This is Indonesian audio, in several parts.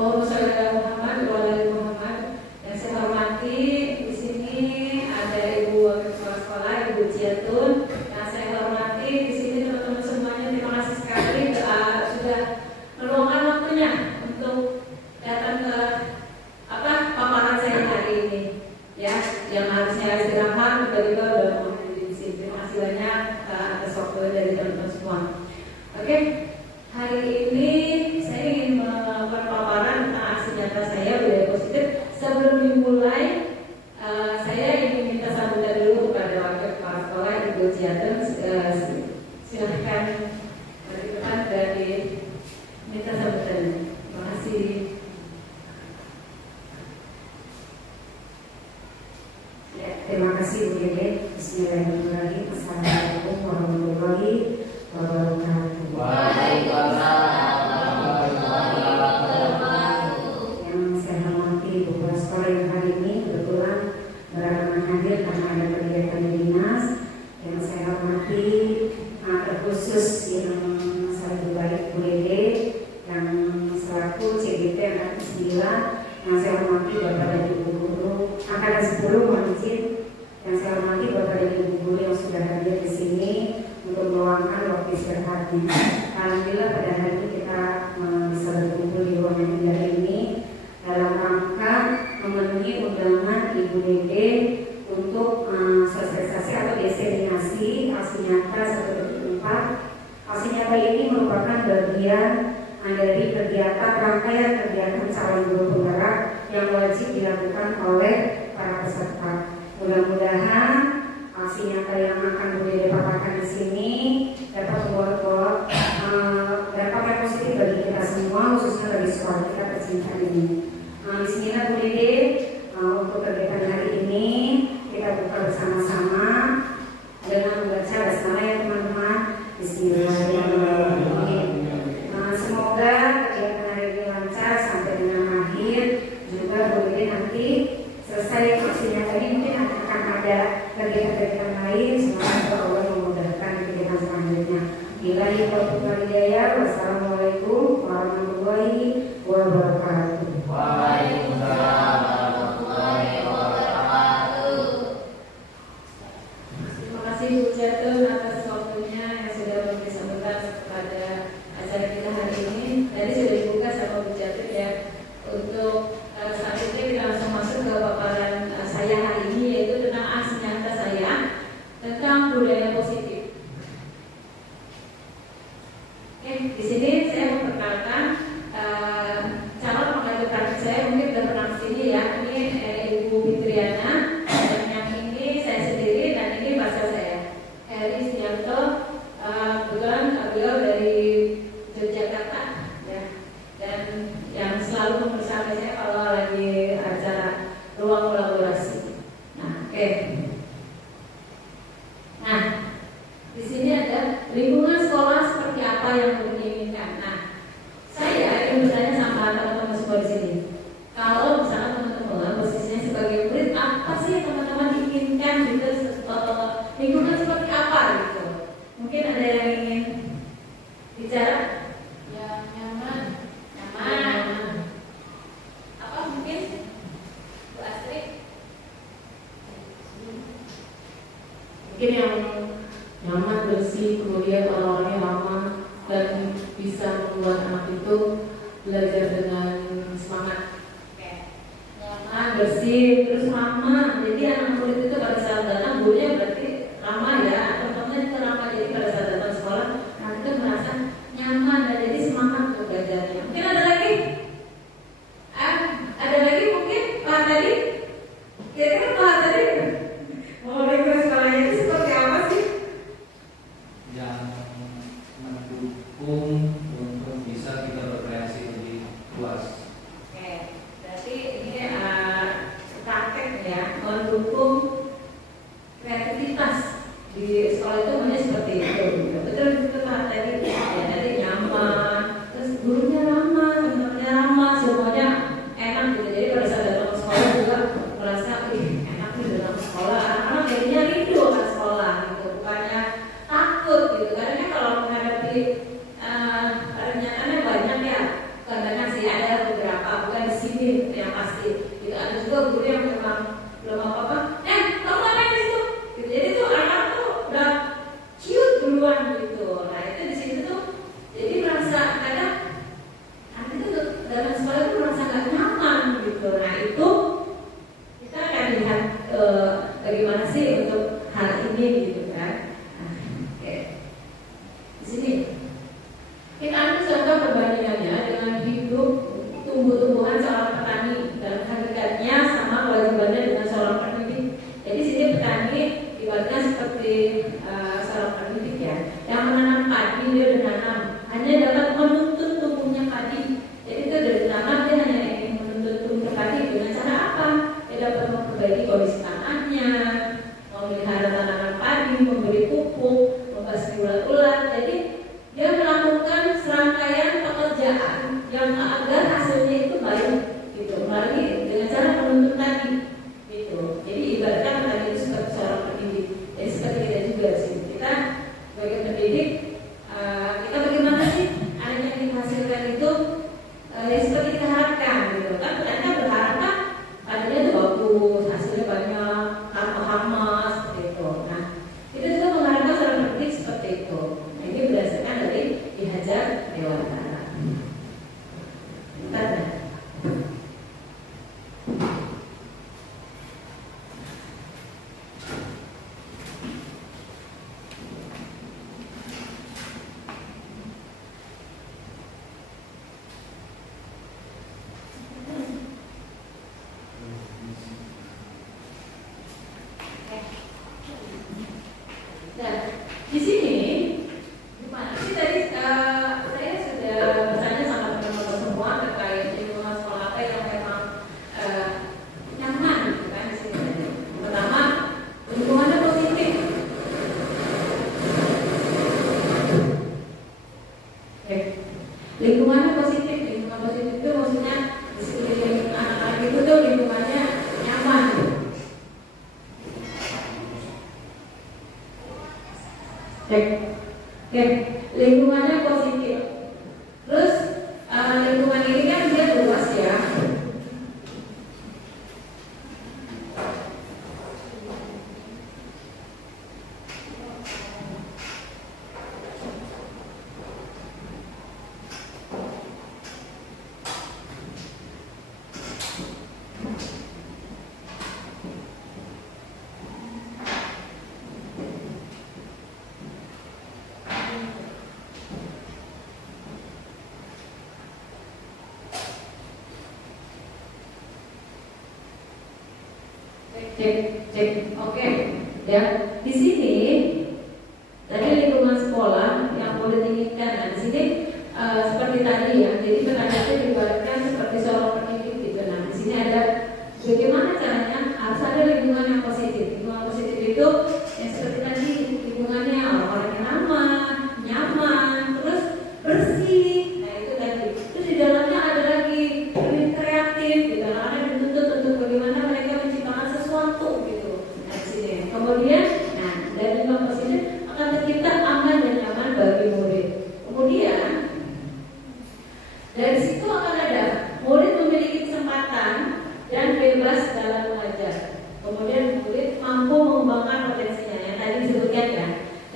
Allahumma sholli ala Muhammad wa ala ali Muhammad. Yang saya hormati di sini ada Ibu Wakil Kepala Sekolah, Ibu Ciatun. Yang saya hormati di sini teman-teman semuanya, terima kasih sekali sudah meluangkan waktunya untuk datang ke paparan saya hari ini. Ya, yang harusnya istirahat tiba-tiba udah mau di sini. Terima kasih banyak atas waktu dari teman-teman semua. Oke, hari ini saya ingin melakukan paparan tentang aksi nyata saya budaya positif. Sebelum dimulai, saya ingin minta sambutan dulu kepada Wakil Kepala Sekolah Ibu Ciatun. Silahkan dari depan dari minta sambutan. Terima kasih. Ya, terima kasih Bu Dede. Bismillahirrahmanirrahim. Assalamualaikum warahmatullahi wabarakatuh. Waalaikumsalam warahmatullahi wabarakatuh. Yang saya hormati Bu Kepala Sekolah yang hari ini kebetulan berhalangan hadir karena ada kegiatan di dinas. Yang saya hormati terkhusus yang sangat baik Bu Dede yang selaku CGT angkatan 9. Yang saya hormati Bapak dan Ibu Guru angkatan 10, mohon izin. Yang saya hormati Bapak dan Ibu Guru yang sudah hadir di sini untuk meluangkan waktu istirahatnya. Alhamdulillah pada hari ini kita bisa berkumpul di ruangan indah ini dalam rangka memenuhi undangan Ibu Dede untuk sosialisasi atau diseminasi aksi nyata 1/4. Aksi nyata ini merupakan bagian dari kegiatan rangkaian kegiatan calon guru penggerak yang wajib dilakukan oleh para peserta. Mudah-mudahan aksi nyata yang akan Bu Dede paparkan di sini dapat membawa dampak yang positif bagi kita semua, khususnya bagi sekolah kita tercinta ini. Bismillah Bu Dede, untuk kegiatan hari ini kita buka bersama-sama dengan membaca basmalah ya teman-teman. Bismillahirrahmanirrahim. Semoga kegiatan hari ini lancar sampai dengan akhir. Juga Bu Dede nanti selesai aksi nyata ini mungkin akan ada kegiatan-kegiatan lain. Semoga Allah memudahkan kegiatan selanjutnya. Billahi taufiq wal hidayah. Wassalamualaikum warahmatullahi wabarakatuh. Waalaikumsalam warahmatullahi wabarakatuh. Terima kasih Bu Ciatun atas waktunya yang sudah memberi sambutan kepada acara kita hari ini. Tadi sudah dibuka sama Bu Ciatun ya. Untuk selanjutnya kita langsung masuk ke paparan saya hari ini, yaitu tentang aksi nyata saya tentang budaya positif. Oke, di sini saya memperkenalkan calon pengganti praktik saya, mungkin sudah pernah kesini ya. Ini Ibu Fitriana, dan yang ini saya sendiri, dan ini pasal saya Heri Setianto. Kebetulan beliau dari Yogyakarta ya, dan yang selalu bersama saya kalau lagi acara ruang kolaborasi. Nah, oke. Nah, di sini ada lingkungan sekolah seperti apa yang diinginkan. Nah, saya ingin bertanya sama teman-teman semua di sini. Kalau misalnya teman-teman posisinya sebagai murid, apa sih yang teman-teman inginkan gitu? Lingkungan seperti apa gitu? Mungkin ada yang ingin bicara? Ya, nyaman. Apa mungkin Bu Astrid? Mungkin yang nyaman, bersih, kemudian orang-orangnya ramah dan bisa membuat anak itu belajar dengan semangat. Oke. Nyaman, bersih, terus ramah. Jadi anak murid itu pada saat datang, gurunya berarti ramah ya, teman-teman itu ramah. Jadi pada saat datang sekolah, anak itu merasa nyaman dan jadi semangat untuk belajarnya. Mungkin ada lagi? Ada lagi mungkin Pak tadi? Kira-kira Pak tadi mau lingkungan sekolahnya itu seperti apa sih? Yang mendukung untuk bisa kita berkreasi lebih luas. Oke, berarti ini praktek ya. Cek. Oke, lingkungannya positif. Terus lingkungan ini kan dia luas ya. Cek. Oke. Ya, di sini tadi lingkungan sekolah yang boleh diinginkan. Nah, di sini seperti tadi ya. Jadi pengajarnya dibuatkan seperti seorang pendidik gitu. Nah, di sini ada bagaimana caranya harus ada lingkungan yang positif. Lingkungan positif itu yang seperti tadi lingkungannya orang-orangnya ramah, nyaman, terus bersih. Nah, itu tadi. Terus di dalamnya ada lagi lebih kreatif gitu. Anak-anak dituntut untuk bagaimana mereka menciptakan sesuatu gitu. Nah, di sini. Kemudian, nah, dari lingkungan positif akan tercipta aman dan nyaman bagi murid. Kemudian dari situ akan ada murid memiliki kesempatan dan bebas dalam mengajar. Kemudian murid mampu mengembangkan potensinya. Yang tadi disebutkan ya,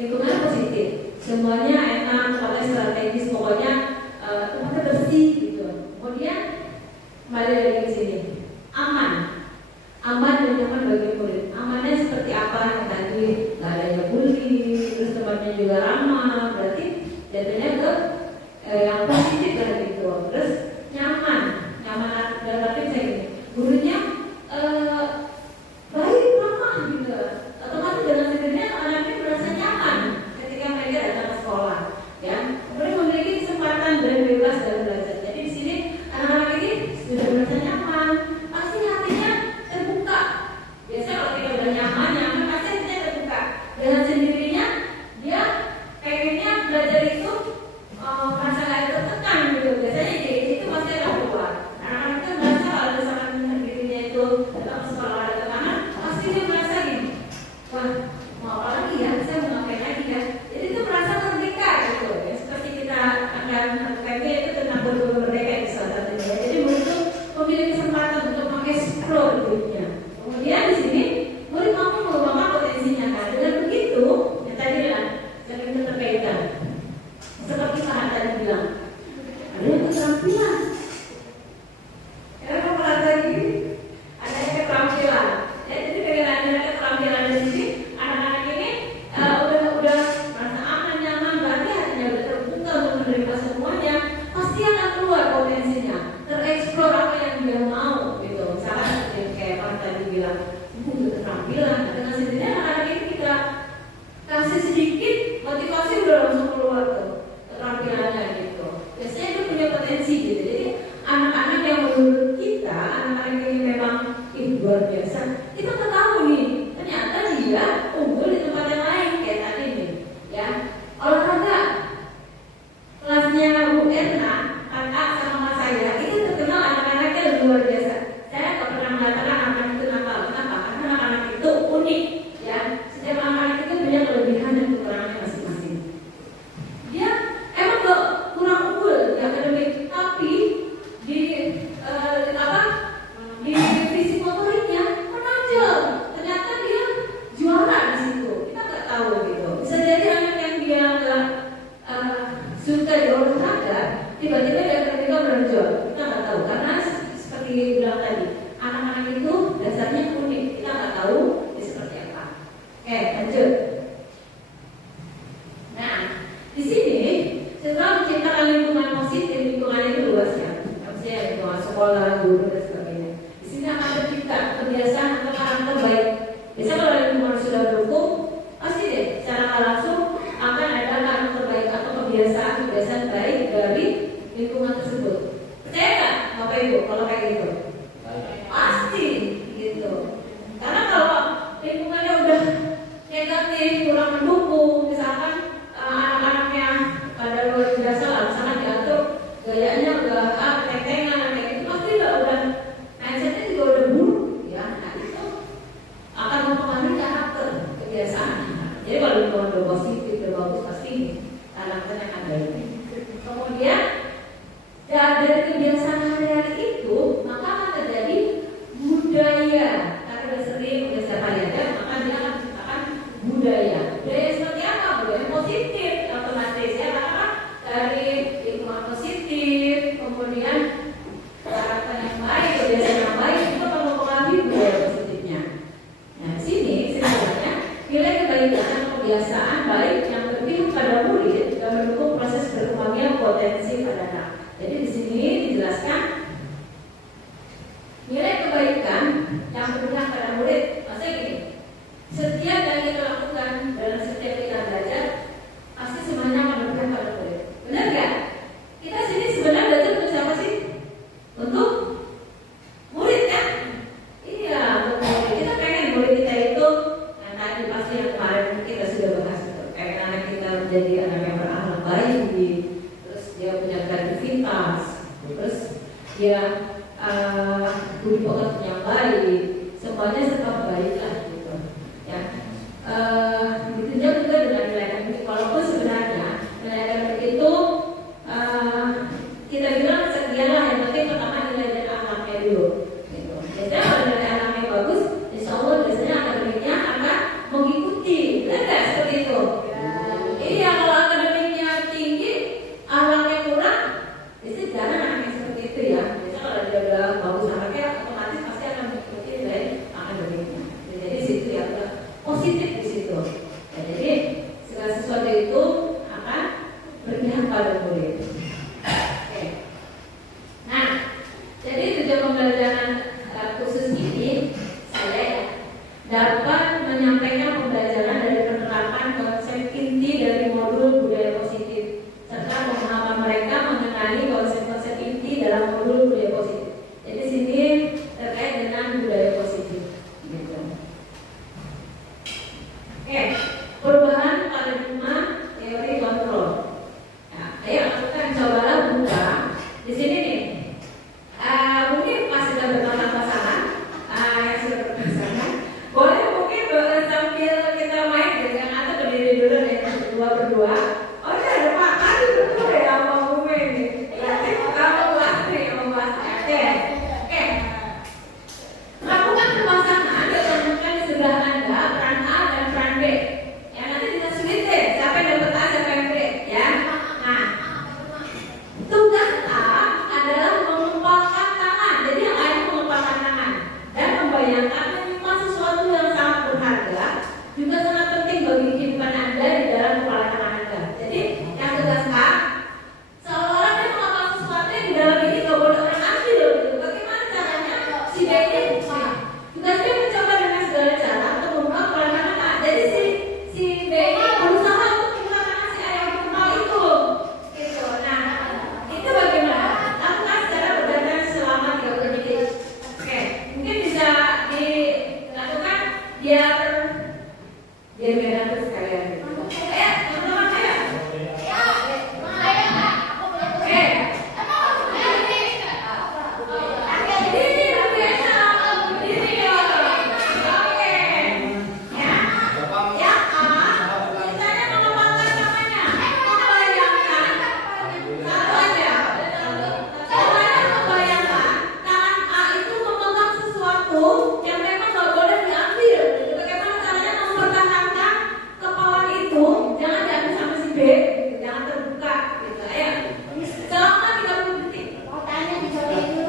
lingkungan positif, semuanya enak, tempatnya strategis, pokoknya tempatnya bersih gitu. Kemudian kembali lagi ke sini, aman dan nyaman bagi murid. Amannya seperti apa? Yang tadi nggak ada yang bully, terus tempatnya juga ramah, berarti jatuhnya ke yang positif kan gitu. Terus nyaman dalam arti saya gini, gurunya baik, ramah gitu. Otomatis dengan sendirinya anak-anaknya merasa nyaman ketika mereka datang ke sekolah, ya. Kemudian memiliki kesempatan dan bebas dalam belajar. Jadi di sini anak-anak ini sudah merasa nyaman, pasti hatinya terbuka. Biasa kalau kita udah nyaman pasti hatinya terbuka. Dengan sendirinya dia pengennya belajar itu merasa gak tertekan gitu. Biasanya jadi itu pasti ada keluar. Anak-anak itu merasa kalau misalkan dirinya itu dalam sekolah ada tekanan, pasti dia merasa gini, wah mau apa lagi ya, saya mau ngapain lagi ya. Jadi itu merasa merdeka gitu ya. Seperti kita akan PB itu tentang merdeka di salah satunya. Jadi murid itu memiliki kesempatan untuk mengeksplor dirinya. Kemudian di sini murid mampu mengembangkan potensinya kan. Dengan begitu, yang tadi lah sering terkaitan. Seperti Pak tadi bilang, ada yang keterampilan. Kalau tadi ada yang keterampilan. Ya, jadi dengan adanya keterampilan di sini, anak-anak ini udah merasa aman, nyaman, berarti hatinya udah terbuka untuk menerima semuanya. Pasti akan keluar potensinya, tereksplor apa yang dia mau gitu. Misalkan seperti kayak Pak tadi bilang, butuh keterampilan. Dengan sendirinya anak-anak ini kita kasih sedikit motivasi udah langsung keluar tuh keterampilannya gitu. Biasanya itu punya potensi gitu. Jadi anak-anak yang menurut kita, anak-anak yang memang luar biasa, kita nggak tahu nih, ternyata dia unggul di tempat yang lain kayak tadi nih, ya. Olahraga kelasnya Bu Erna, kakak sama mas saya itu terkenal anak-anaknya luar biasa. Saya nggak pernah mengatakan anak itu nakal. Kenapa? Karena anak-anak itu unik, ya. Setiap anak-anak itu punya kelebihan dan kekurangannya masing-masing. Dia emang gak kurang unggul di akademik, tapi di di fisik motoriknya menonjol. Ternyata dia juara di situ. Kita nggak tahu gitu. Bisa jadi anak yang dia nggak suka di olahraga, tiba-tiba dia akademika menonjol. Kita nggak tahu karena seperti bilang tadi, anak-anak itu dasarnya unik. Kita nggak tahu dia seperti apa. Oke, lanjut. Nah, di sini setelah menciptakan lingkungan positif, lingkungan itu luas ya, maksudnya lingkungan sekolah, guru dan sebagainya. Di sini akan tercipta kebiasaan atau karakter baik. Biasa kalau lingkungan sudah mendukung, pasti deh secara nggak langsung akan ada karakter baik atau kebiasaan baik dari lingkungan tersebut. Percaya nggak, Bapak Ibu, kalau kayak gitu? Pasti gitu. Karena kalau lingkungannya udah negatif, kurang mendukung, misalkan anak-anaknya pada luar biasa lah, misalkan diatur gayanya udah ketengan kayak gitu, pasti udah mindsetnya juga udah buruk ya. Nah itu akan mempengaruhi karakter kebiasaan. Jadi kalau lingkungan udah positif, udah kemudian budi pekerti yang baik, semuanya tetap baik lah gitu. Ya, ditunjang juga dengan nilai akademik. Walaupun sebenarnya nilai akademik itu kita bilang sekian lah, yang penting pertama nilai dan akhlaknya dulu. Gitu. Biasanya kalau nilai akhlaknya bagus, insya Allah biasanya akademiknya akan mengikuti. Benar nggak seperti itu? Iya, kalau akademiknya tinggi, akhlaknya kurang, biasanya jangan anaknya seperti itu ya. Biasanya kalau dia udah bagus anaknya, otomatis pasti akan mengikuti nilai akademiknya. Jadi situ ya udah positif di situ. Ya, jadi segala sesuatu itu akan berpihak pada murid. Oke. Nah, jadi tujuan pembelajaran khusus ini saya dapat menyampaikan pembelajaran dari penerapan konsep inti dari modul budaya positif serta pemahaman mereka mengenai konsep-konsep inti dalam modul budaya positif. Jadi sini terkait dengan budaya positif. Gitu. Oke, perubahan paradigma teori kontrol. Nah, ayo lakukan, cobalah buka di sini nih. Mungkin pas sudah berpasangan, yang sudah berpasangan, boleh mungkin sambil kita main dengan atau berdiri dulu deh berdua. Oh ya ada Pak tadi berdua ya sama Bu ini. Berarti kamu bahas nih, Oke. Lakukan pemasangan dan temukan di sebelah Anda peran A dan peran B. Ya nanti kita sulit deh, siapa yang dapat A, siapa yang B, ya. Nah, tugas A adalah mengepalkan tangan. Jadi yang lain mengepalkan tangan dan membayangkan menyimpan sesuatu yang sangat berharga juga sangat penting bagi kehidupan Anda di dalam kepala tangan Anda. Jadi yang tugas A seolah-olah dia mengepalkan sesuatu yang di dalam ini nggak boleh orang ambil gitu. Bagaimana caranya si B ini tugasnya mencoba dengan segala cara untuk membuka kepala tangan A. Jadi si B ini berusaha untuk membuka tangan si A yang berkepal itu. Gitu. Nah, itu bagaimana? Lakukan secara berdasarkan selama 30 menit. Oke, mungkin bisa dilakukan biar beda terus kalian. Teman-teman saya. Yang memang nggak boleh diambil. Bagaimana caranya mempertahankan kepalan itu? Jangan diambil sama si B, gitu. Jangan terbuka, gitu. Ayo, selama 30 detik. Mau tanya dicobain dulu.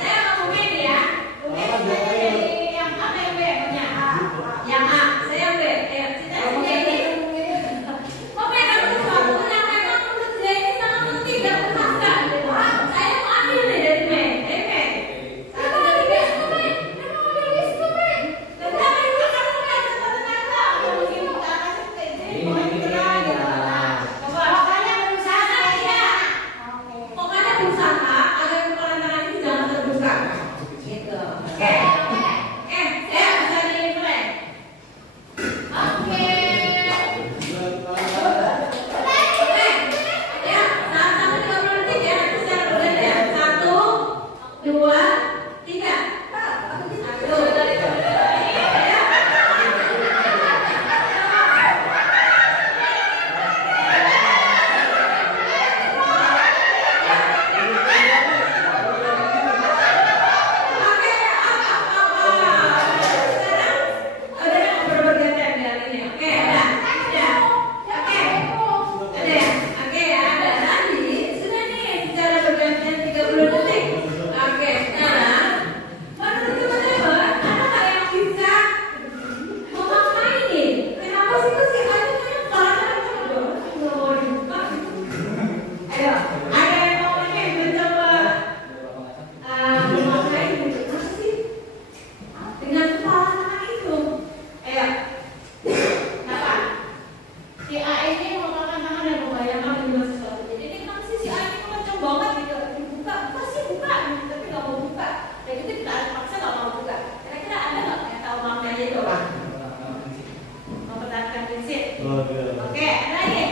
Saya mau Bumi ya. Bumi yang A atau yang B? Yang A, saya yang B. Ayo, kita ini. Memegang sesuatu yang memang menurut dia ini sangat penting dan berharga. Saya mau ambil nih dari B. Satu dari B, satu B. Dan jangan lupa kalau B satu-satu. Mungkin buka atas itu. Pokoknya berusaha ya. Pokoknya berusaha agar kepala tangan ini jangan terbuka. Gitu. Oke. Saya bisa dimulai. Oke. Ya, sampai 30 detik ya, nanti secara bergantian ya. 1, 2, 3. Oke, ada lagi?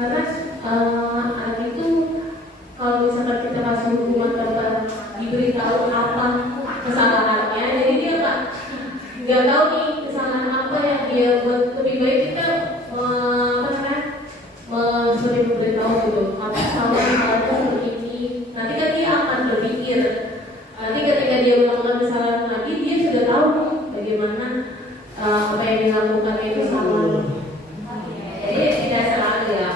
Karena anak itu kalau misalkan kita kasih hukuman tanpa diberitahu apa kesalahannya, jadi dia nggak tahu nih kesalahan apa yang dia buat. Lebih baik kita sering memberitahu gitu, apa kesalahan seperti ini. Nanti kan dia akan berpikir. Nanti ketika dia melakukan kesalahan lagi, dia sudah tahu bagaimana apa yang dilakukan itu salah. Jadi tidak selalu ya.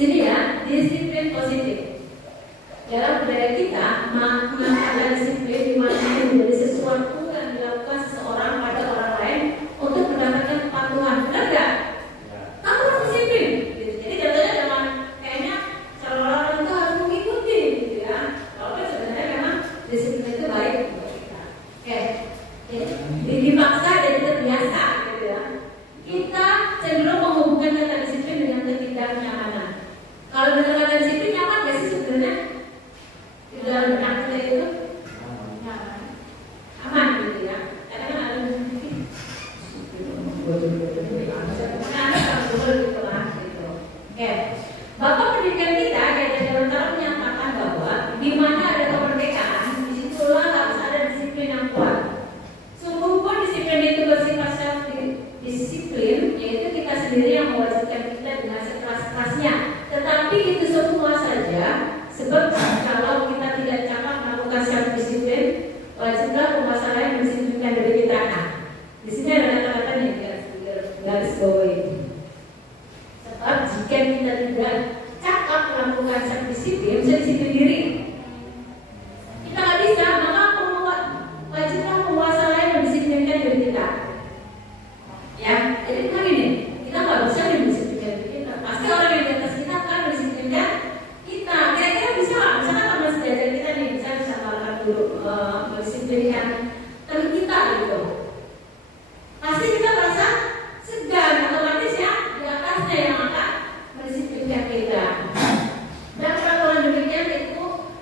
Sini ya, disiplin positif. Dalam budaya kita ada disiplin di mana menjadi sesuatu yang dilakukan seseorang pada orang lain untuk mendapatkan kepatuhan, benar nggak? Kamu harus disiplin. Gitu. Jadi contohnya memang kayaknya cara orang itu harus mengikuti, gitu ya. Walaupun sebenarnya memang disiplin itu baik untuk kita. Oke, jadi dipaksa jadi terbiasa, gitu ya. Kita cenderung menghubungkan kata disiplin dengan ketidaknyamanan. Kalau dengan kata disiplin nyaman nggak sih sebenarnya? Di dalam benak kita itu nyaman, aman gitu ya. Karena kan ada Oke, Bapak pendidikan kita Gajar Dewantara menyatakan bahwa di mana ada kemerdekaan, disitulah harus ada disiplin yang kuat. Sungguh pun disiplin itu bersifat self-disiplin, yaitu kita sendiri yang mewajibkan kita dengan sekeras-kerasnya. Tetapi itu semua saja, sebab kalau kita tidak cakap melakukan self-disiplin, wajiblah penguasa lain mendisiplinkan diri kita. Nah, di sini ada kata-kata nih, garis bawahi. Sebab jika kita tidak cakap melakukan self-disiplin, bisa disiplin diri. Kita nggak bisa, maka wajiblah penguasa lain mendisiplinkan diri kita. Ya, jadi kan ini kita nggak bisa mendisiplinkan diri kita. Pasti orang yang di atas kita akan mendisiplinkan kita. Kira-kira bisa nggak? Misalkan teman sejajar kita nih, bisa melakukan dulu mendisiplinkan teman kita gitu. Pasti kita merasa segan, otomatis ya di atasnya yang akan mendisiplinkan kita. Dan peraturan demikian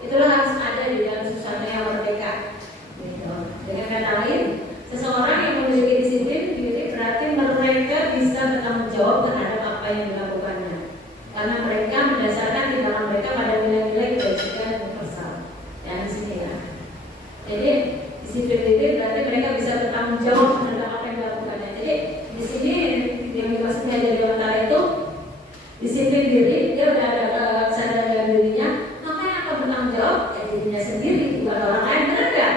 itulah harus ada di dalam susana yang merdeka. Gitu. Dengan kata lain, seseorang yang memiliki disiplin diri berarti mereka bisa bertanggung jawab terhadap apa yang dilakukannya. Karena mereka mendasarkan tindakan mereka pada nilai-nilai kebajikan universal. Dan di sini ya. Jadi disiplin diri berarti mereka bisa bertanggung jawab terhadap apa yang dilakukannya. Jadi di sini yang dimaksudnya Gajar Dewantara itu disiplin diri, dia udah ada kesadaran dalam dirinya, maka yang akan bertanggung jawab ya dirinya sendiri, bukan orang lain, benar nggak?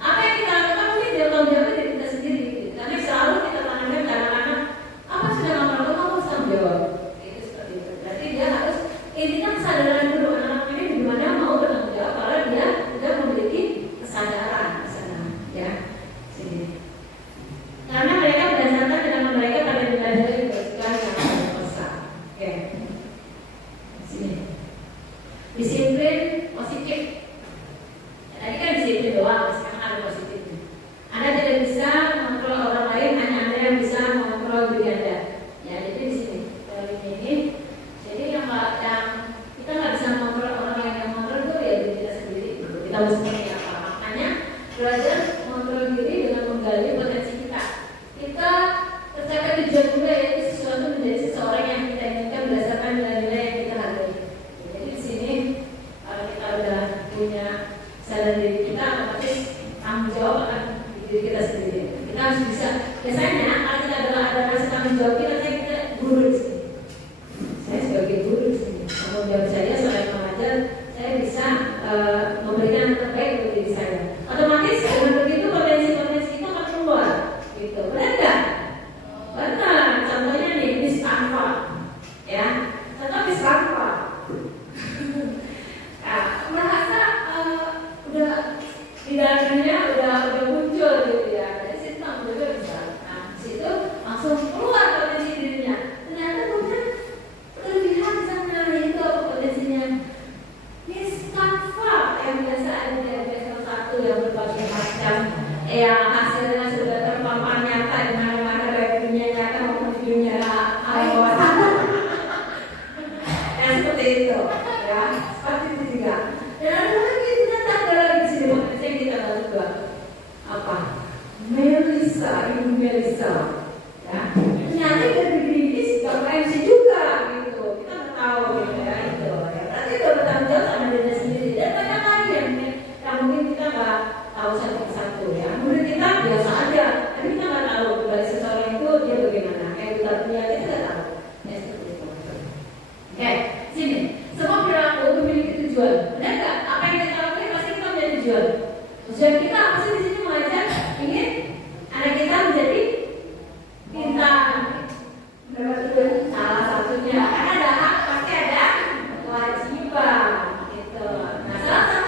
Apa yang kita lakukan mesti dia tanggung jawab diri kita sendiri. Karena selalu kita tanamkan anak-anak apa sudah kamu lakukan, kamu harus tanggung jawab. Itu seperti itu. Berarti dia harus intinya kesadaran dulu anak-anak ini gimana mau bertanggung jawab kalau dia sudah memiliki kesadaran di sana, ya. Sini. Karena mereka berdasarkan dengan mereka pada nilai-nilai kebajikan yang universal. Oke. Sini. Disiplin positif. Tadi kan disiplin doang, sekarang ada positifnya. Anda tidak bisa mengontrol orang lain, hanya Anda yang bisa mengontrol diri Anda. Ya, jadi di sini dari ini. Jadi yang kita nggak bisa mengontrol orang lain, yang mengontrol itu ya diri kita sendiri. Kita harus seperti apa? Makanya belajar mengontrol diri dengan menggali potensi kita. Kita tercapai tujuan juga yaitu sesuatu menjadi seseorang yang kita inginkan berdasarkan nilai-nilai yang kita hargai. Jadi di sini kalau kita udah punya sadar diri kita, otomatis tanggung jawab akan diri kita sendiri. Kita harus bisa. Biasanya kalau kita ada rasa tanggung jawab kita guru di sini. Saya sebagai guru di sini. Tanggung jawab saya selain mengajar, saya bisa memberikan yang terbaik untuk diri saya. Otomatis dengan begitu potensi-potensi itu akan keluar. Gitu. Benar nggak? Benar. Contohnya nih Miss Canva, ya. Contoh Miss Canva. Nah, merasa udah di dalamnya udah muncul gitu ya. Dari situ langsung juga bisa. Nah, situ langsung keluar potensi dirinya. Ternyata bukan terlihat di sana itu apa potensinya. Miss Canva yang biasa ada di level 1 yang berbagai macam, yang hasilnya sudah terpampang nyata di mana-mana, reviewnya nyata maupun videonya bawah sana. Yang seperti itu, ya, seperti itu juga. Dan ada lagi ternyata ada lagi di sini potensi yang kita tahu juga apa? Melissa, Ibu Melissa, ya. Ternyata dari ini sudah MC juga, gitu. Kita nggak tahu gitu ya itu. Ya, berarti itu bertanggung jawab sama diri sendiri. Dan banyak lagi yang mungkin kita nggak tahu satu persatu ya. Menurut kita biasa aja, tapi kita nggak tahu dari seseorang itu dia bagaimana. Kayak kita punya kita nggak tahu. Ya seperti itu. Oke, sini. Semua perilaku memiliki tujuan. Benar nggak? Apa yang kita lakukan pasti kita punya tujuan. Tujuan kita apa sih di sini mengajar? Ingin anak kita menjadi pintar. Berapa tujuan? Salah satunya. Karena ada hak pasti ada kewajiban. Gitu. Nah, salah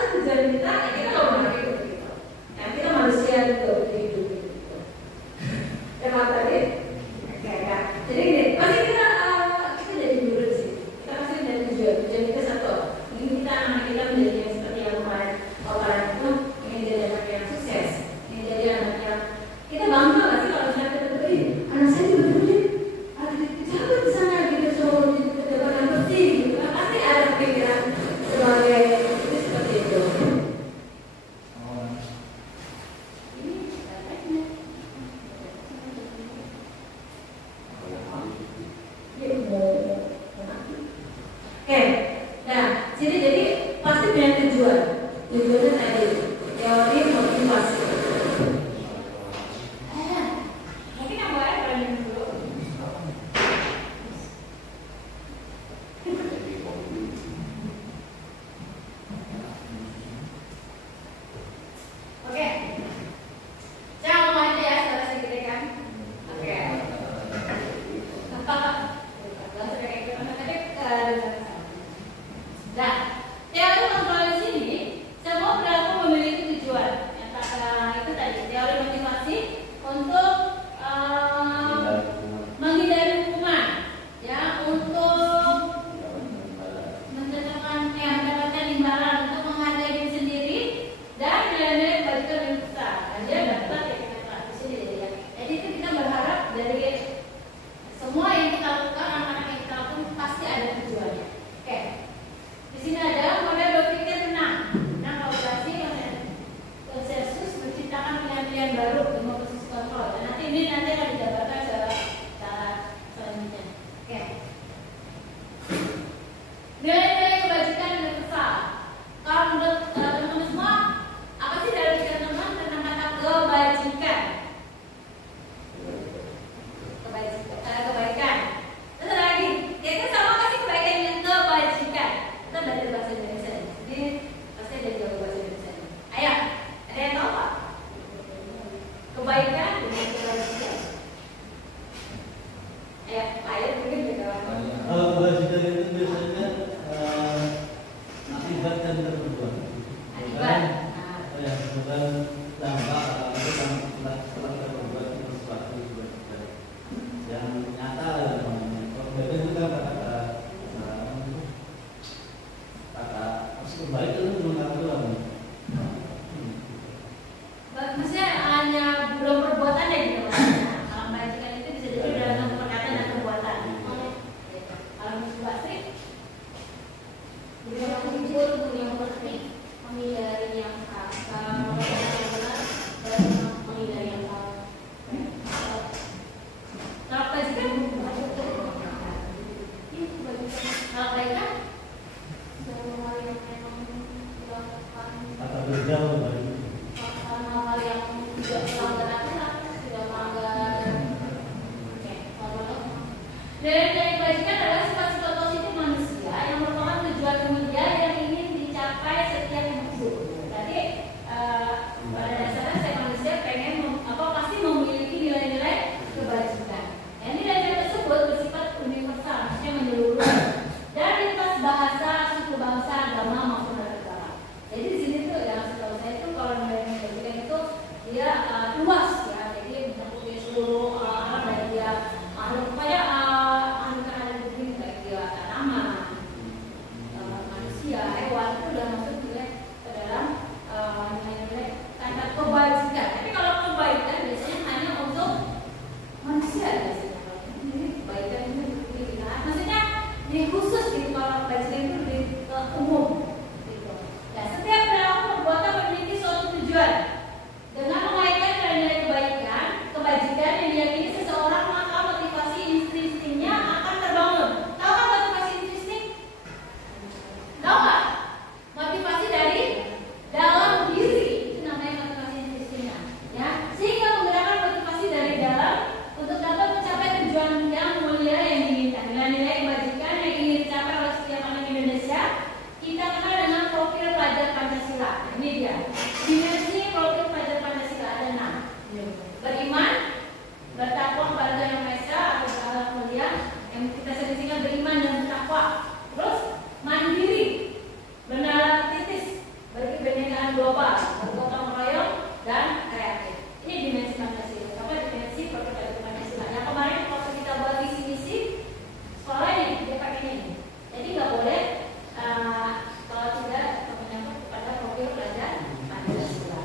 hal yang tidak melanggar aturan, tidak melanggar. Oke, dari kebajikan adalah sifat-sifat positif manusia yang merupakan tujuan mulia yang ingin dicapai setiap hidup. Tadi pada dasarnya saya manusia pengen pasti memiliki nilai-nilai kebajikan. Dan nilai-nilai tersebut bersifat universal, maksudnya menyeluruh dan lintas bahasa, suku bangsa, agama maupun negara. Jadi di sini tuh yang setahu saya itu kalau nilai-nilai kebajikan itu dia luas ya, jadi mencakupi seluruh alam dan dia kepada manusia, hewan itu sudah masuk nilai ke dalam nilai-nilai tanda kebajikan. Tapi kalau kebaikan biasanya hanya untuk manusia biasanya. Ini kebaikan ini dilihat. Maksudnya di khusus gitu, kalau kebajikan itu di umum. Gitu. Ya, setiap perilaku perbuatan memiliki suatu tujuan. Dengan mengaitkan nilai-nilai kebajikan yang diyakini seseorang, maka motivasi instingnya akan terbangun. Tahu kan motivasi insting? Tahu nggak? Motivasi dari dalam diri itu namanya motivasi instingnya. Ya, sehingga menggunakan motivasi dari dalam untuk dapat mencapai tujuan yang mulia yang diinginkan. Nilai-nilai kebajikan yang ingin dicapai oleh setiap anak Indonesia kita kenal dengan profil pelajar Pancasila. Ini dia. Dimensi profil pelajar Pancasila ada 6. Beriman, bertakwa kepada Yang Maha Esa atau Allah mulia, yang kita sering beriman dan bertakwa. Terus mandiri, benar titis, berkebinekaan global, bergotong royong dan kreatif. Ini dimensi Pancasila. Apa dimensi profil pelajar Pancasila? Yang kemarin waktu kita buat visi-misi sekolah ini dia pakai ini. Jadi nggak boleh kalau tidak menyangkut kepada profil pelajar Pancasila.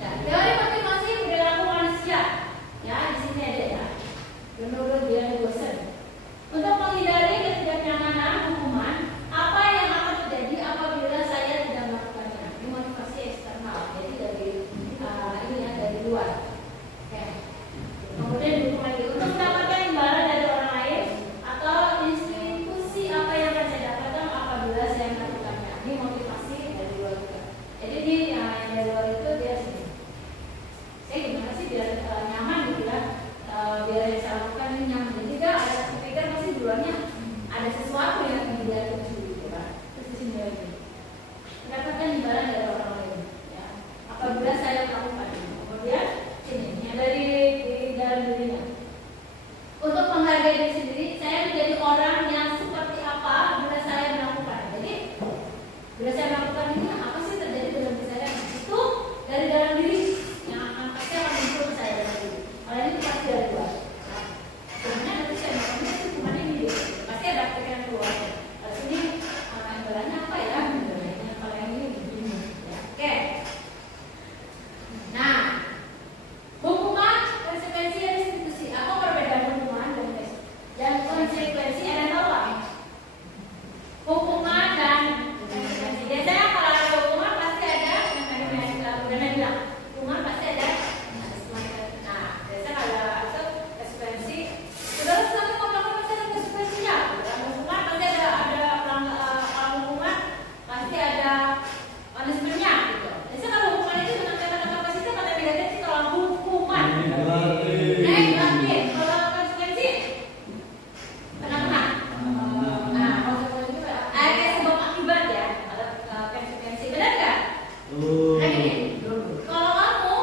Ya, teori motivasi perilaku manusia. Ya, di sini ada ya. Menurut dia dosen. Untuk menghindari ketidaknyamanan hukuman, apa yang akan terjadi apabila saya tidak melakukannya? Ini motivasi eksternal. Jadi dari ini ya, dari luar. Oke. Kemudian didukung lagi untuk mendapatkan imbalan dari orang lain atau institusi apa yang akan saya dapatkan apabila saya melakukannya. Ini motivasi dari luar juga. Jadi ini yang dari luar itu dia sini. Saya gimana sih biar nyaman gitu ya, biar yang saya lakukan ini nyaman. Jadi dia ada pikir pasti duluannya ada sesuatu yang dia tuju gitu kan. Terus di sini lagi mendapatkan imbalan dari orang lain. Ya. Apabila saya melakukan, kemudian sini yang dari dalam dirinya. Untuk menghargai diri sendiri, saya menjadi orang yang seperti apa bila saya melakukan. Jadi bila saya melakukan ini apa sih terjadi dalam diri saya? Itu dari dalam diri. Pasti akan muncul ke saya dari diri. Kalau ini pasti dari luar. Sebenarnya nanti saya melakukannya itu cuma ini. Pasti ada pikiran keluar. Sini imbalannya apa ya? Imbalannya kalau yang ini begini. Ya. Oke. Nah, hukuman, konsekuensi, dan restitusi. Apa perbedaan hukuman dan konsekuensi? Ada tahu nggak? Hukuman dan konsekuensi. Biasanya kalau ada hukuman pasti ada yang tadi saya bilang. Hukuman pasti ada. Nah, biasanya kalau ada konsekuensi, terus kami ngomongin pasti ada konsekuensinya. Dalam hukuman pasti ada kalau hukuman pasti ada punishment-nya gitu. Biasanya kalau hukuman itu dengan kata-kata apa sih? Kata bedanya sih kalau hukuman. Berarti kalau konsekuensi kena. Nah, konsekuensi itu ada sebab akibat ya. Ada konsekuensi, benar nggak? Nah gini. Kalau kamu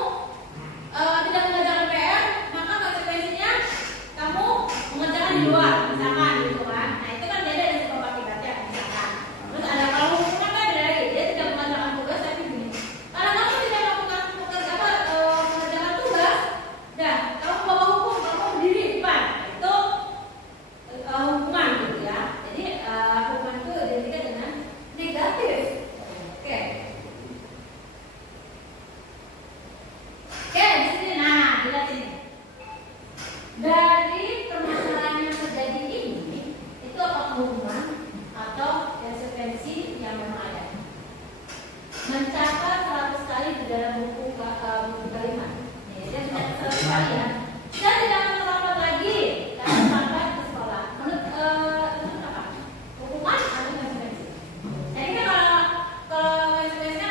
tidak mengerjakan PR, maka konsekuensinya kamu mengerjakan di luar, misalkan gitu kan. Nah itu kan beda dengan sebab akibatnya, misalkan. Terus ada kalau hukuman kan beda lagi, dia tidak mengerjakan tugas tapi gini. Kalau kamu tidak melakukan mengerjakan tugas, dah kamu bawa hukum, kamu berdiri di depan. Itu hukuman gitu ya. Jadi hukuman itu identik dengan negatif. Oke. Oke, di sini. Nah, lihat sini. Dari permasalahan yang terjadi ini, itu apa hukuman atau konsekuensi yang memang ada? Mencatat 100 kali di dalam buku kalimat. Dia mencatat 100 kali ya. Saya tidak akan terlambat lagi karena sampai ke sekolah. Menurut apa? Hukuman atau konsekuensi? Jadi kan kalau konsekuensinya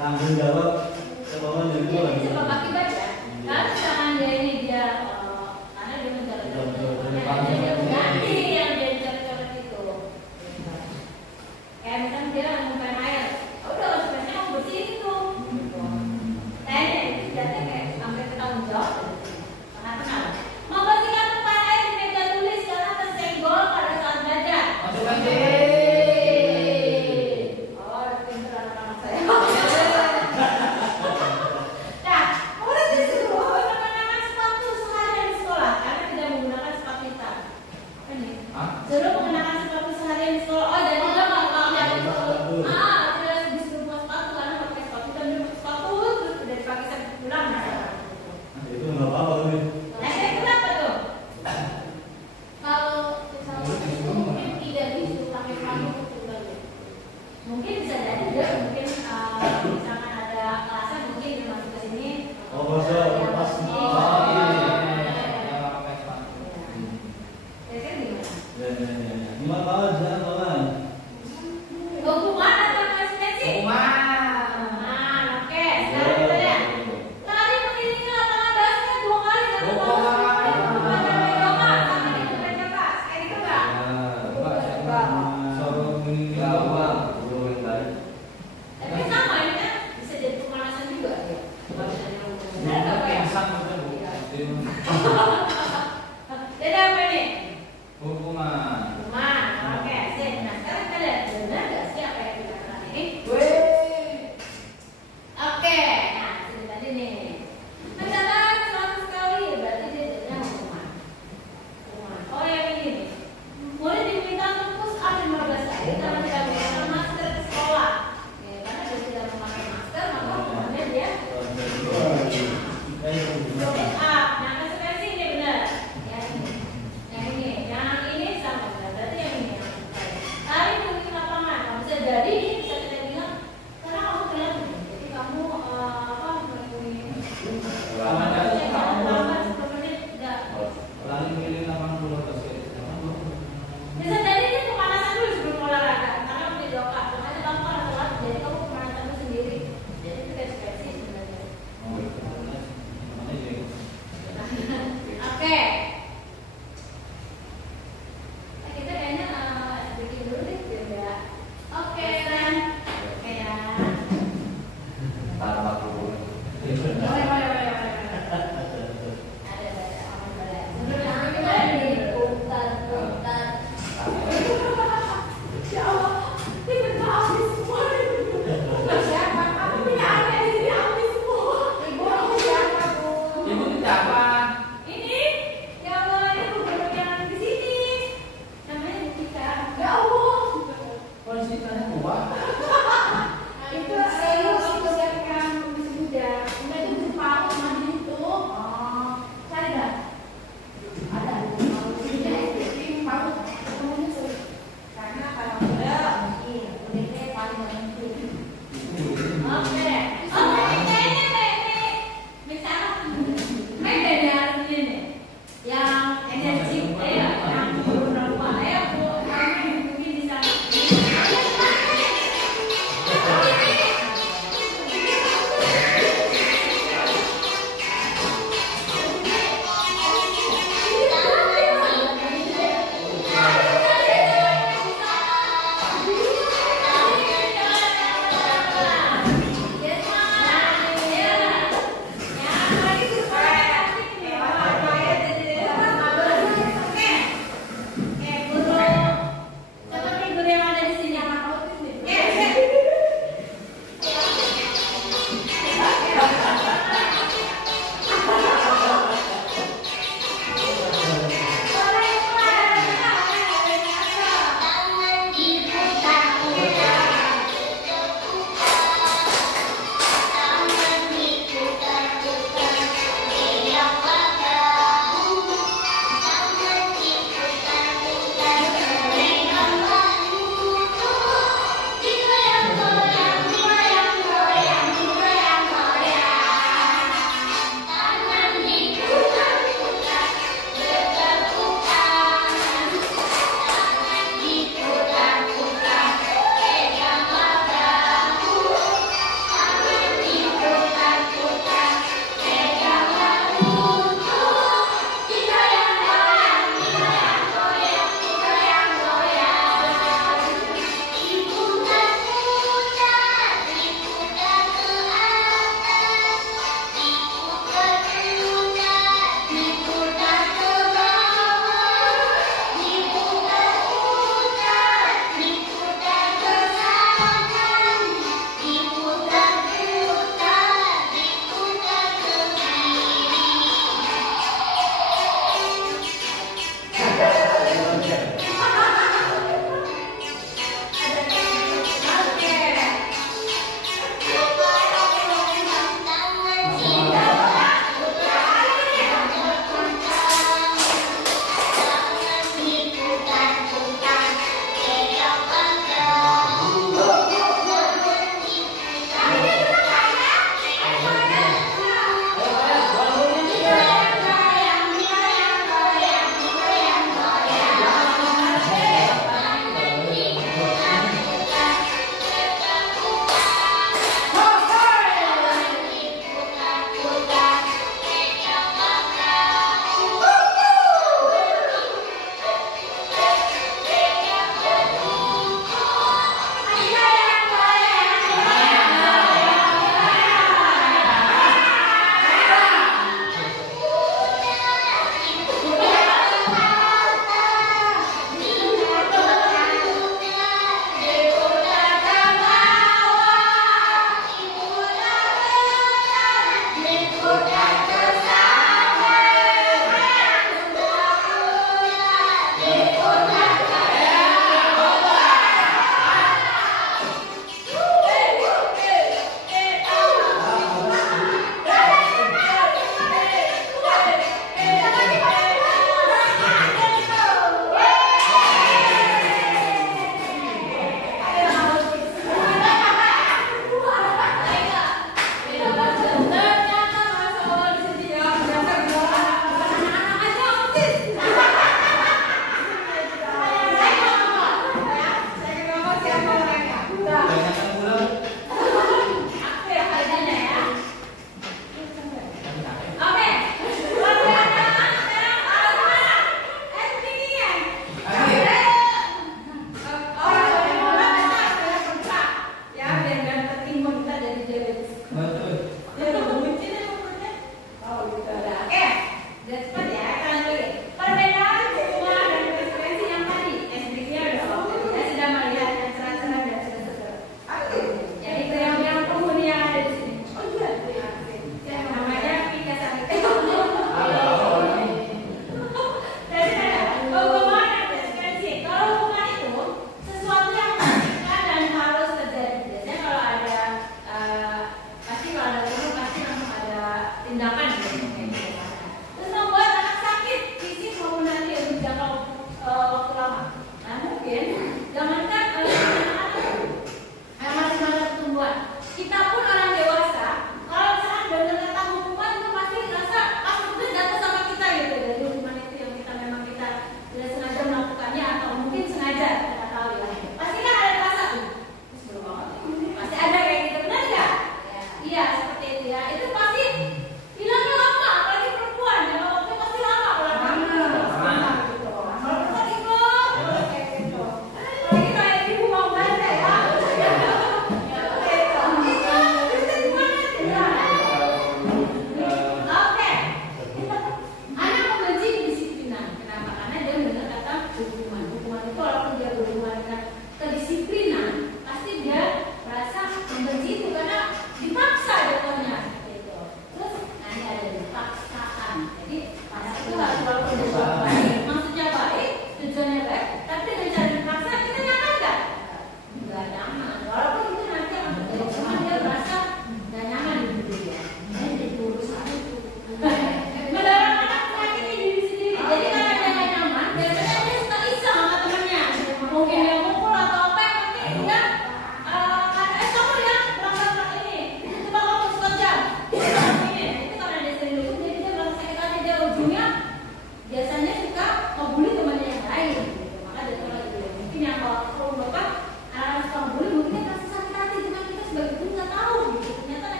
tanggung jawab kemauan dari Tuhan. Jadi coba pakai baca. Kalau misalkan dia ini dia karena dia mencoret-coret, dia ganti yang dia coret-coret itu. Kayak misalkan dia ngumpain air, udah sebenarnya mau bersihin itu. Kayaknya itu jatuh kayak sampai ke tanggung jawab. Kenal. Membersihkan tumpahan air di meja tulis karena tersenggol pada saat belajar. Masukkan C. Oh, pintar anak-anak saya. Nah,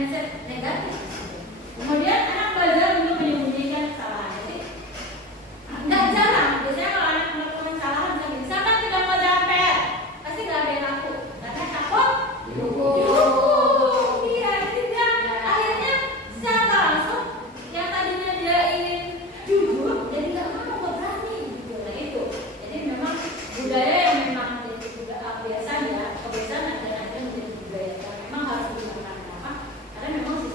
mindset negatif. Kemudian anak belajar untuk menyembunyikan kesalahan. Jadi nggak jarang. Biasanya kalau anak melakukan kesalahan, misalkan kita mau PR, pasti nggak ada yang ngaku. Karena takut dihukum. Iya, tidak. Akhirnya secara langsung yang tadinya dia ingin jujur, jadi nggak mau berani. Gitu. Nah itu. Jadi memang budaya yang memang juga kebiasaan ya, kebiasaan dan akhirnya menjadi budaya yang memang harus digunakan. Karena memang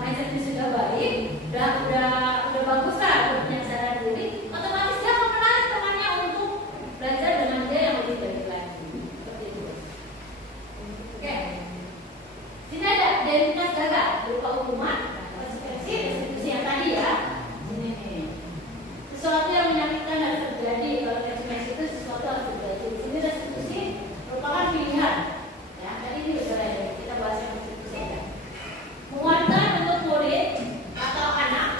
mindsetnya sudah baik, udah bagus lah punya sadar diri, otomatis dia akan menarik temannya untuk belajar dengan dia yang lebih baik lagi. Seperti itu. Oke. Sini ada identitas gagal berupa hukuman, konsekuensi, restitusi yang tadi ya. Sini nih. Sesuatu yang menyakitkan harus terjadi. Kalau konsekuensi itu sesuatu harus terjadi. Di sini restitusi merupakan pilihan. Ya, tadi ini sudah ada. Kita bahas yang restitusi ya. Menguatkan untuk murid atau anak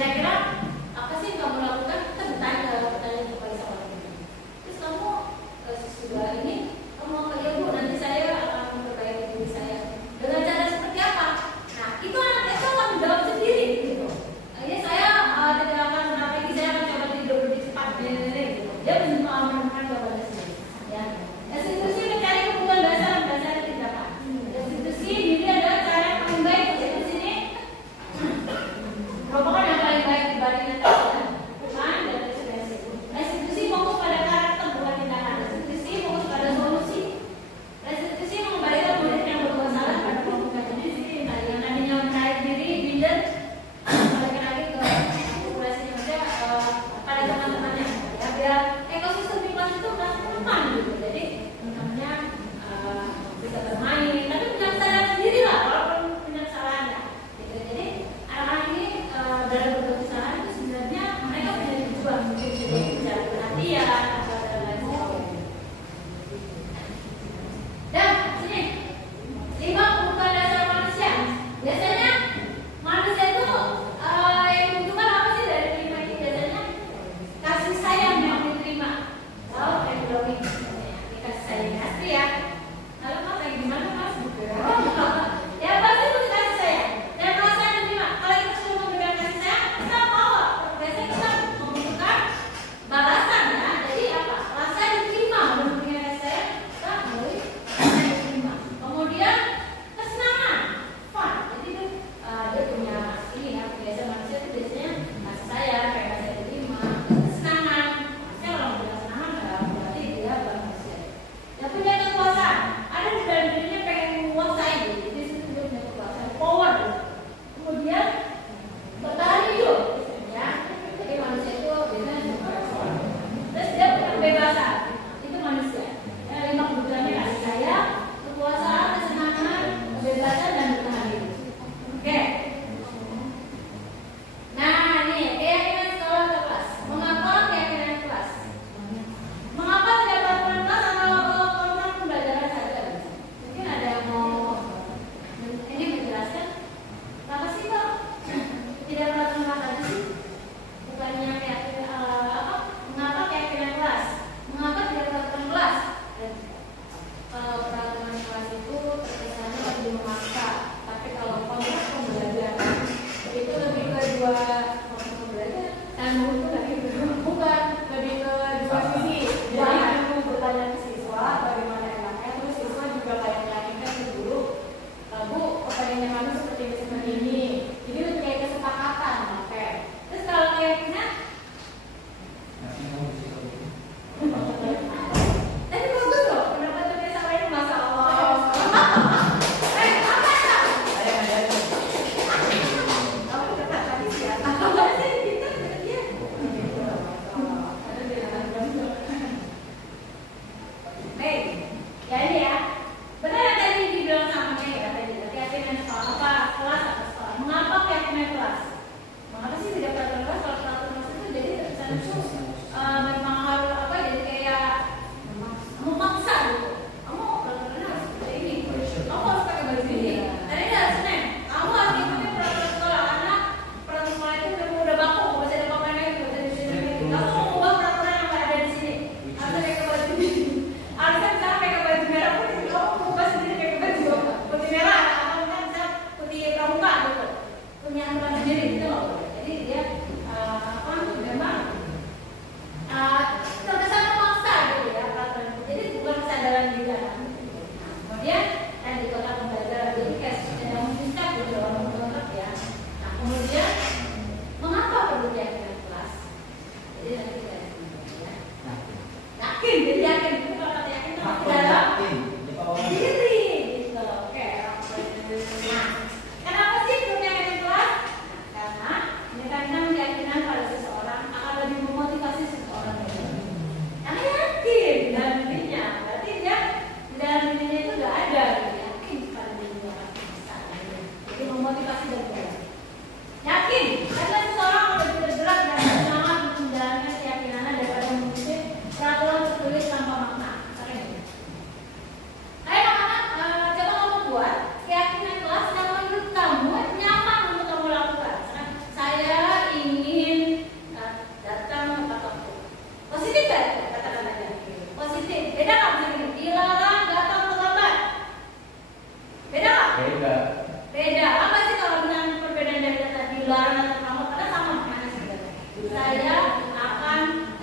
kira-kira apa sih yang kamu lakukan? Kita bertanya kepada seorang ibu. Terus kamu sudah ini, kamu mau ke ibu, nanti saya akan memperbaiki diri saya dengan cara seperti apa? Nah, itu anak itu akan menjawab sendiri gitu. Ini saya tidak akan menampilkan, saya akan coba tidur lebih cepat gitu. Dia menemukan jawabannya sendiri. Ya, institusi mencari kebutuhan dasar berdasarkan tindakan. Institusi ini adalah cara yang paling baik. Institusi ini merupakan yang paling baik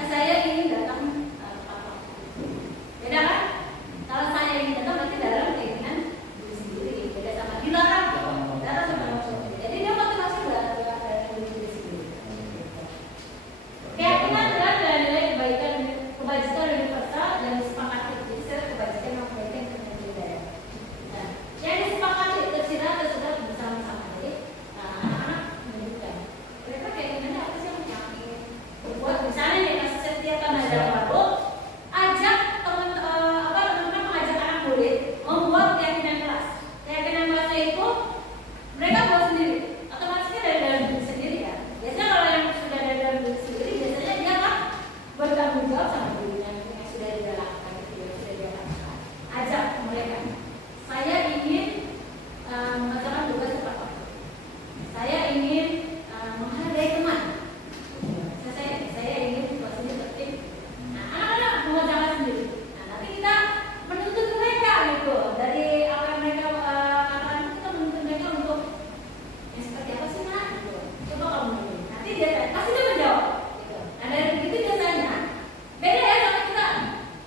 saya ingin datang apa? Beda kan? Kalau saya ingin datang berarti dalam keinginan diri sendiri, beda sama dilarang. Datang sama maksudnya. Jadi dia motivasi dari diri sendiri. Keyakinan adalah nilai kebaikan universal dan disepakati. Jadi saya kebajikan yang kebaikan yang terjadi. Nah, yang disepakati tersirat bersama-sama. Jadi anak-anak menunjukkan mereka keyakinannya apa sih yang ingin berbuat. Misalnya nih, setiap kan ada baru, ajak teman-teman mengajak anak murid membuat keyakinan kelas. Keyakinan kelasnya itu mereka buat sendiri. Otomatisnya dari dalam diri sendiri ya. Biasanya kalau yang sudah dari dalam diri sendiri, biasanya dia akan bertanggung jawab sama dirinya yang sudah dilakukan, yang sudah dia lakukan. Ajak mereka. Saya ingin mengerjakan tugas tepat waktu. Saya ingin menghargai teman. Saya ingin situasinya tertib. Nah, anak-anak mengerjakan sendiri. Nah, nanti kita menuntut mereka gitu. Dari apa yang mereka katakan, kita menuntut mereka untuk yang seperti apa sih nak? Gitu. Coba kamu menurut. Nanti dia pasti dia menjawab. Gitu. Nah, dari begitu biasanya beda ya sama kita.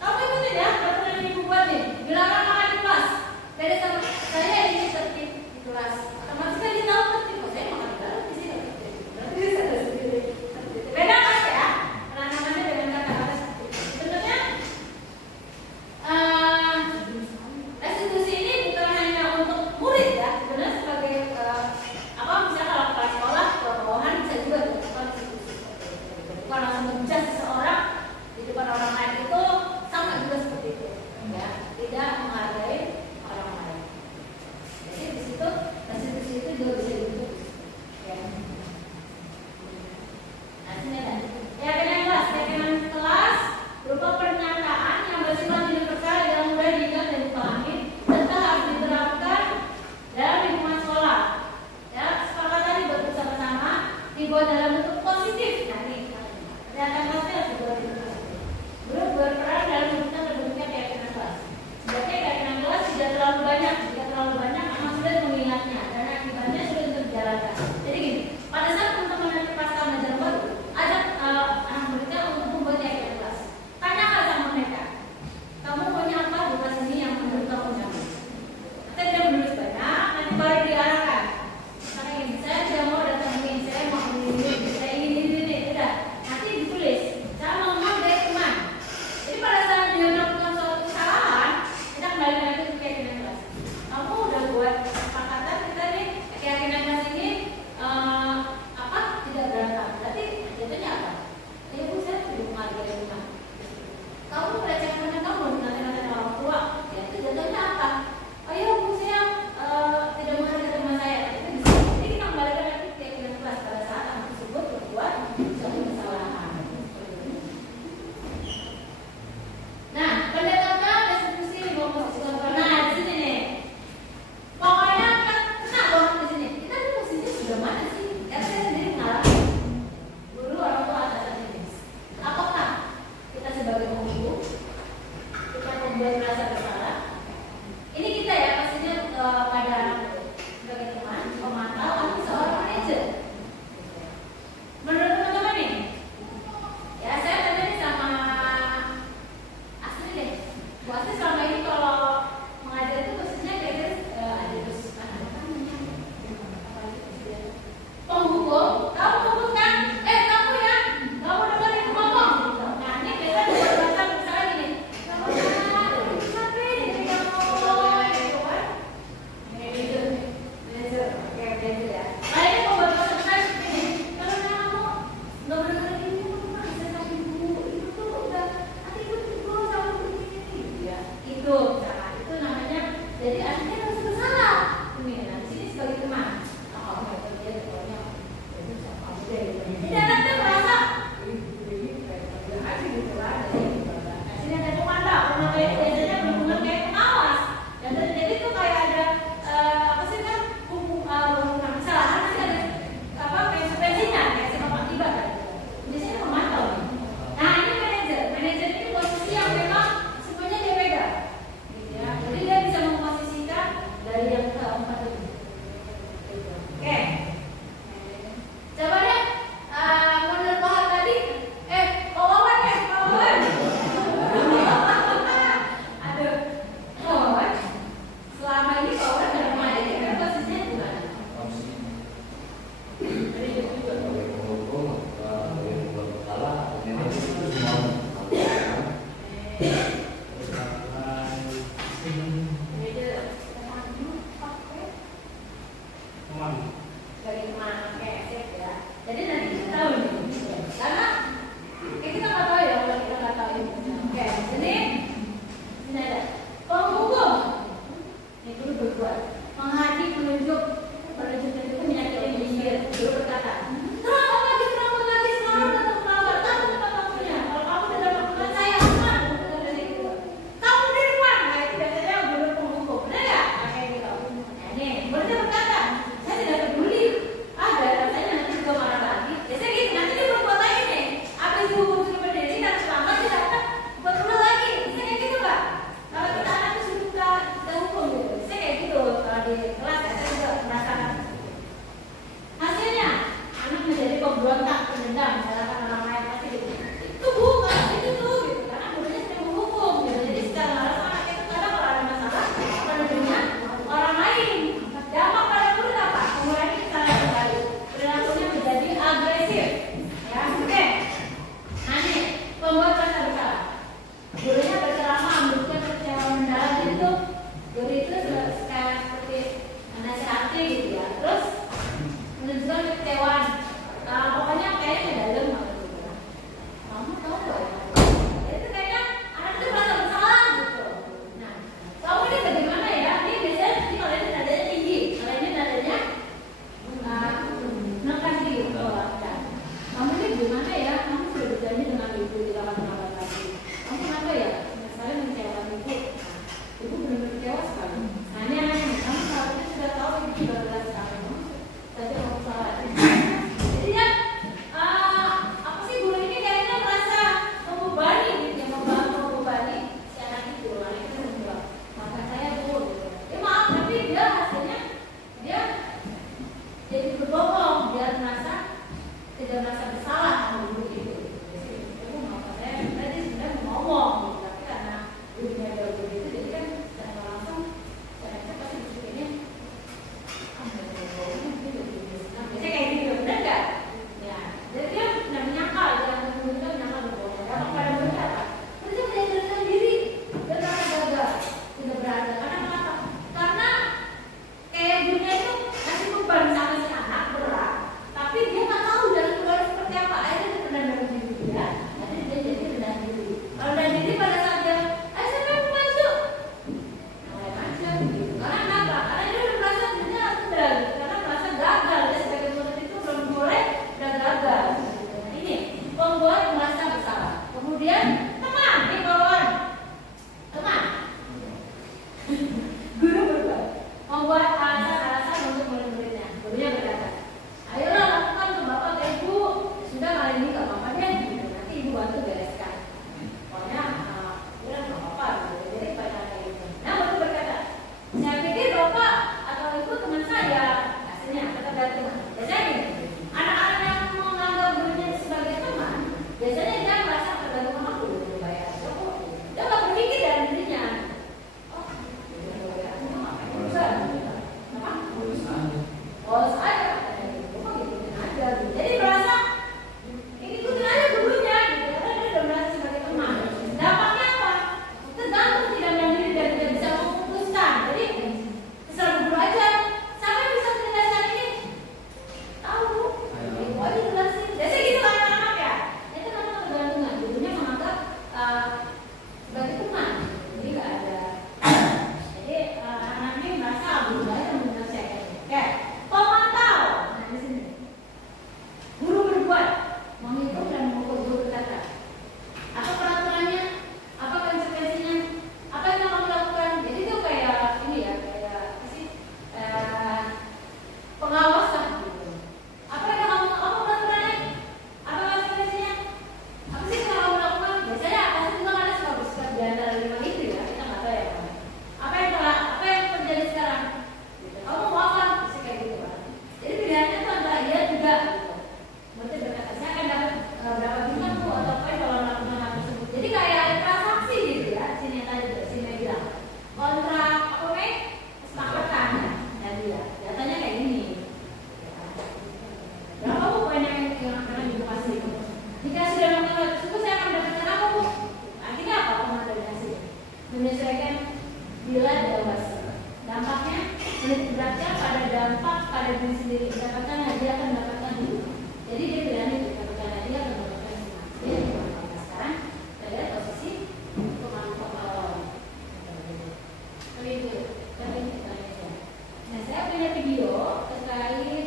Kamu ikutin ya, peraturan yang ibu buat nih. Dilarang makan di kelas. Beda sama saya ingin tertib di kelas. Otomatis kan dia tahu tertib. Oh, saya makan di dalam di sini tertib. Berarti dia sadar sendiri. Beda kan ya? Penanamannya dengan kata-kata seperti itu. Sebenarnya restitusi ini bukan hanya untuk murid ya. Sebenarnya sebagai misalnya kalau kepala sekolah, bawahan bisa juga dilakukan restitusi seperti itu. Bukan langsung menjudge seseorang di depan orang lain, itu sama juga seperti itu. Ya, tidak menghargai orang lain. Jadi di situ restitusi itu juga bisa dibentuk. Ya. Nah, sini ada keyakinan kelas berupa pernyataan yang bersifat universal yang mudah diingat dan dipahami serta harus diterapkan dalam lingkungan sekolah. Ya, kesepakatan dibuat bersama-sama, dibuat dalam bentuk positif. Nah, ini pernyataan kelasnya harus dibuat bentuk positif. Berperan dalam terbentuknya keyakinan kelas. Sebagai keyakinan kelas tidak terlalu banyak, jika terlalu banyak akan sulit mengingatnya dan akibatnya sulit untuk dijalankan. Jadi gini, pada saat teman-teman nanti pas mengajar baru, ajak anak muridnya untuk membuat keyakinan kelas. Tanyakan sama mereka, kamu maunya apa di kelas ini yang menurut kamu nyaman? Nanti dia menulis banyak, nanti baru diarahkan. Misalnya gini, saya tidak mau datang ini, saya mau ini, saya ingin ini, udah. Nanti ditulis, saya mau dari teman. Jadi pada bersalah sama guru itu. Jadi ibu mau saya tadi sebenarnya mau ngomong, tapi karena gurunya ada guru itu, jadi kan secara langsung saya pasti berpikirnya biasanya kayak gitu, benar nggak? Ya, jadi dia tidak menyangkal, jangan guru itu menyangkal berbohong. Kalau pada guru apa? Mereka menyadari diri dan merasa gagal, tidak berada. Karena kayak gurunya itu ngasih beban sama si anak berat, tapi dia nggak tahu jalan keluar seperti apa. Akhirnya dia rendah diri dia, nanti dia jadi rendah diri. Kalau rendah diri pada saat dia, saya mau masuk, mulai macam gitu. Karena kenapa? Karena dia udah merasa dirinya rendah, karena merasa gagal. Dia sebagai murid itu belum boleh udah gagal. Nah, ini membuat merasa bersalah. Kemudian teman, ini kawan, teman, guru berbuat membuat alasan-alasan untuk murid-muridnya. Gurunya berkata, ayolah lakukan ke bapak ke ibu. Sudah kali ini gak apa-apa deh, nanti ibu bantu bereskan. Pokoknya udah gak apa-apa gitu. Jadi banyak kayak gitu. Nah baru berkata, saya pikir bapak atau ibu teman saya, hasilnya tetap dari teman. Biasanya gini, anak-anak yang menganggap gurunya sebagai teman, biasanya dia merasa tergantung sama guru. Bayar kok, dia gak berpikir dari dirinya. Oh saya ngikutin aja gitu. Jadi merasa ngikutin aja gurunya gitu, karena dia udah merasa sebagai teman. Dampaknya apa? Tergantung tidak mandiri dan tidak bisa memutuskan. Jadi terserah guru aja. Siapa yang bisa menjelaskan ini? Tahu? Ibu aja jelasin. Biasanya gitu kan anak-anak ya. Itu namanya ketergantungan. Gurunya menganggap sebagai teman. Jadi nggak ada. Jadi anak ini merasa guru aja menyelesaikan. Oke. Pemantau. Nah di sini. Guru berbuat, menghitung dan mengukur. Guru berkata, apa peraturannya? Apa konsekuensinya? Apa yang kamu lakukan? Jadi itu kayak ini ya, kayak apa sih? Pengawasan gitu. Apa yang kamu, apa peraturannya? Apa konsekuensinya? Apa sih yang kamu lakukan? Biasanya pasti juga ada suka bersikap di antara 5 itu ya, kita nggak tahu ya. Apa yang terjadi sekarang? Gitu. Kamu mau apa? Pasti kayak gitu kan. Jadi pilihannya tuh antara iya juga gitu. Berarti berkata saya akan dapat berapa bintang bu atau apa kalau melakukan hal tersebut. Jadi kayak ada transaksi gitu ya. Sini tadi sini bilang kontrak apa kesepakatan dan dia datanya kayak gini. Berapa bu poin yang akan ibu kasih? Jika sudah melakukan hal tersebut saya akan dapatkan apa bu? Akhirnya apa komando dikasih? Menyesuaikan bila dewasa. Dampaknya menitik beratnya pada dampak pada diri sendiri. Dapatkan hadiah akan mendapatkan dulu. Jadi dia pilihan itu dapatkan hadiah akan mendapatkan singa. Sekarang kita lihat posisi pemantau. Itu. Nah saya punya video terkait ini.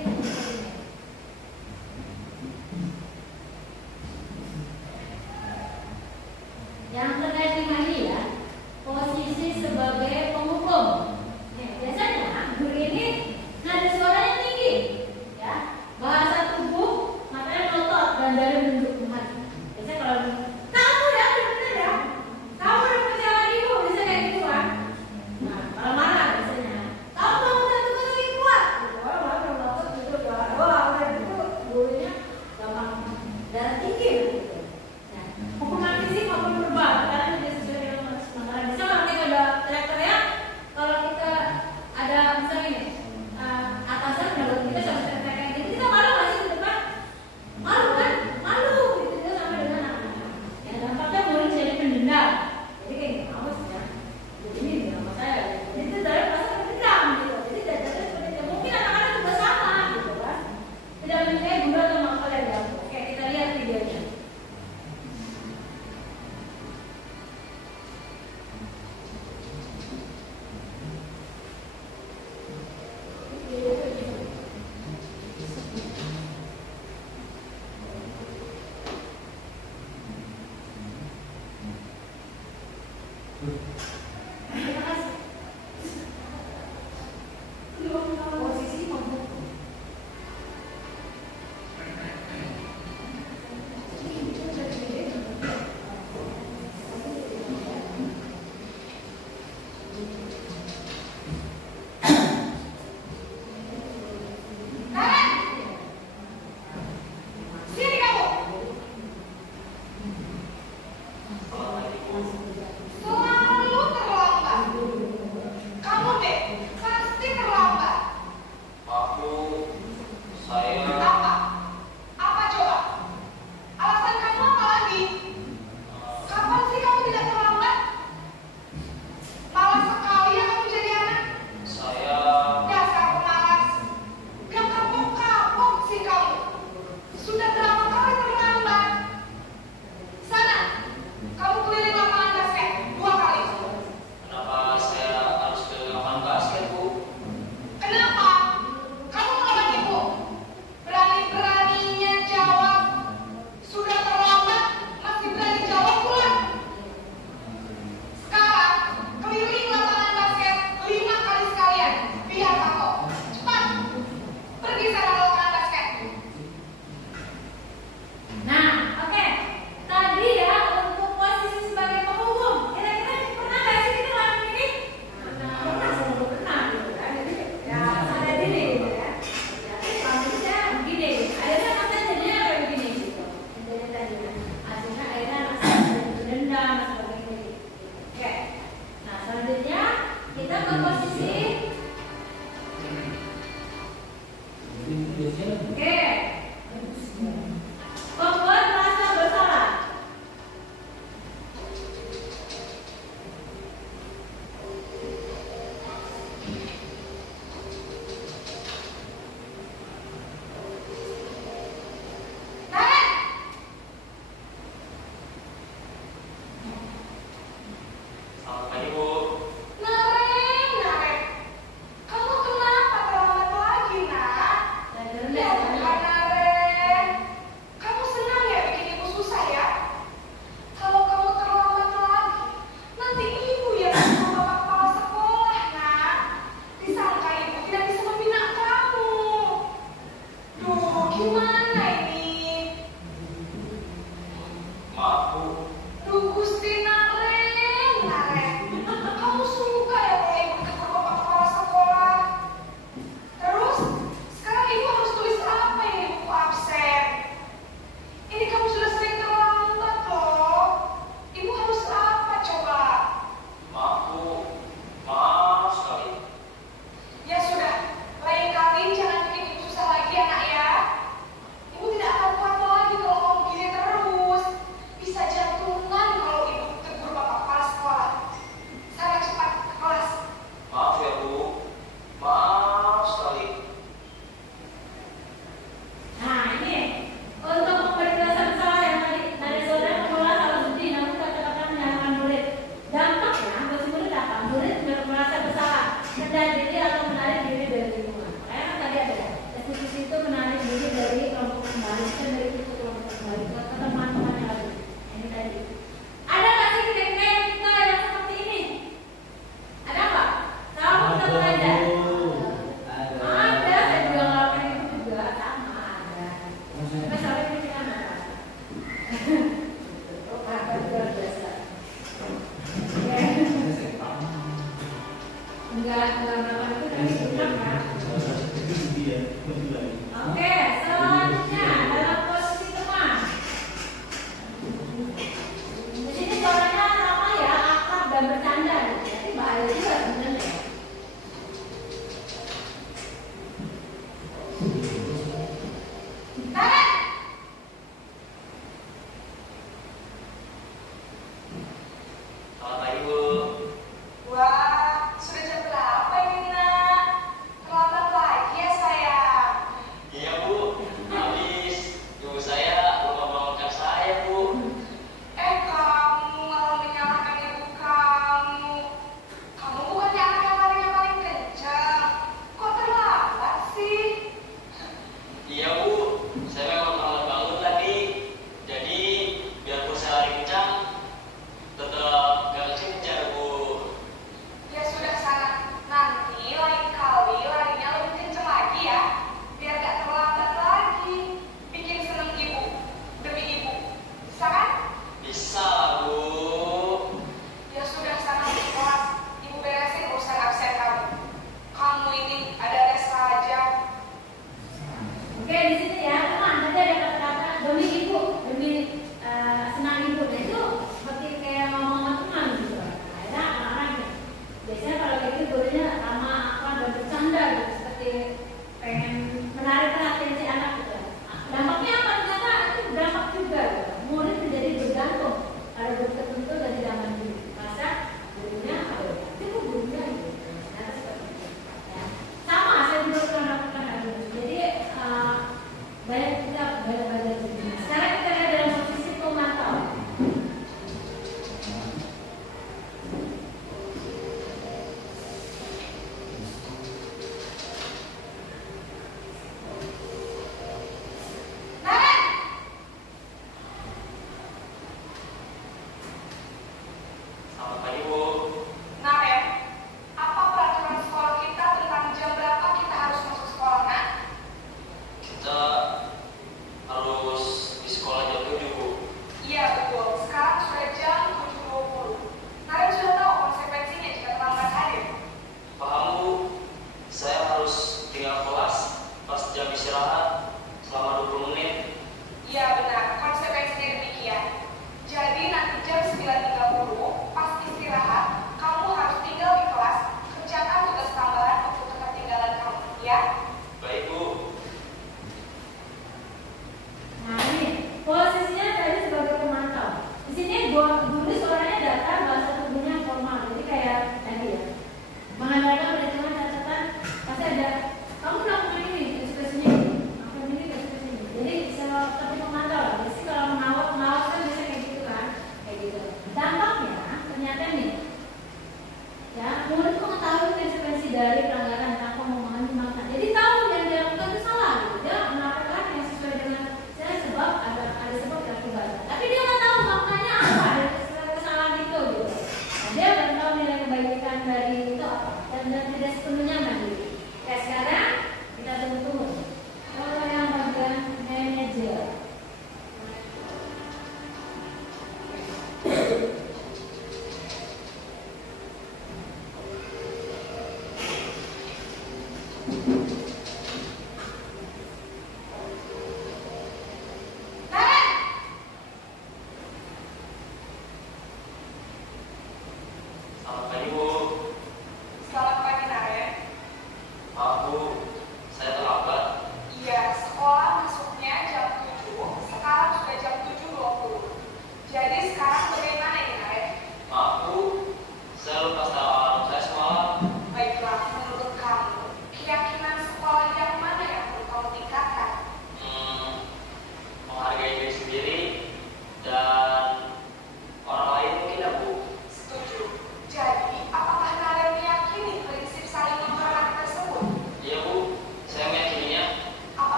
Yang terkait dengan ini ya, posisi sebagai penghukum. Biasanya guru ini nada suaranya tinggi, ya, bahasa tubuh matanya melotot dan dari bentuk Tuhan. Biasanya kalau kamu ya benar ya, kamu udah percaya ibu, biasanya kayak gitu kan. Nah kalau marah biasanya, kamu melakukan tugas lebih kuat. Orang melotot gitu, udah gitu gurunya gampang darah tinggi gitu. Nah hukuman fisik maupun verbal, karena dia sesuai dengan sementara. Bisa nanti kalau ada teriak-teriak, kalau kita ada misalnya ini atasan menurut kita sama teriak kayak gitu, kita malu nggak sih di depan? Malu kan? Malu gitu juga sama dengan anak-anak. Ya dampaknya murid jadi pendendam. Jadi kayak gitu, awas ya. Jadi ini nama saya. Jadi itu dari rasa pendendam gitu. Jadi dasarnya seperti itu. Mungkin anak-anak juga sama gitu kan. Tidak menyukai guru atau mangkal yang jauh. Oke kita lihat videonya. Posisi pembuku. Sini kamu.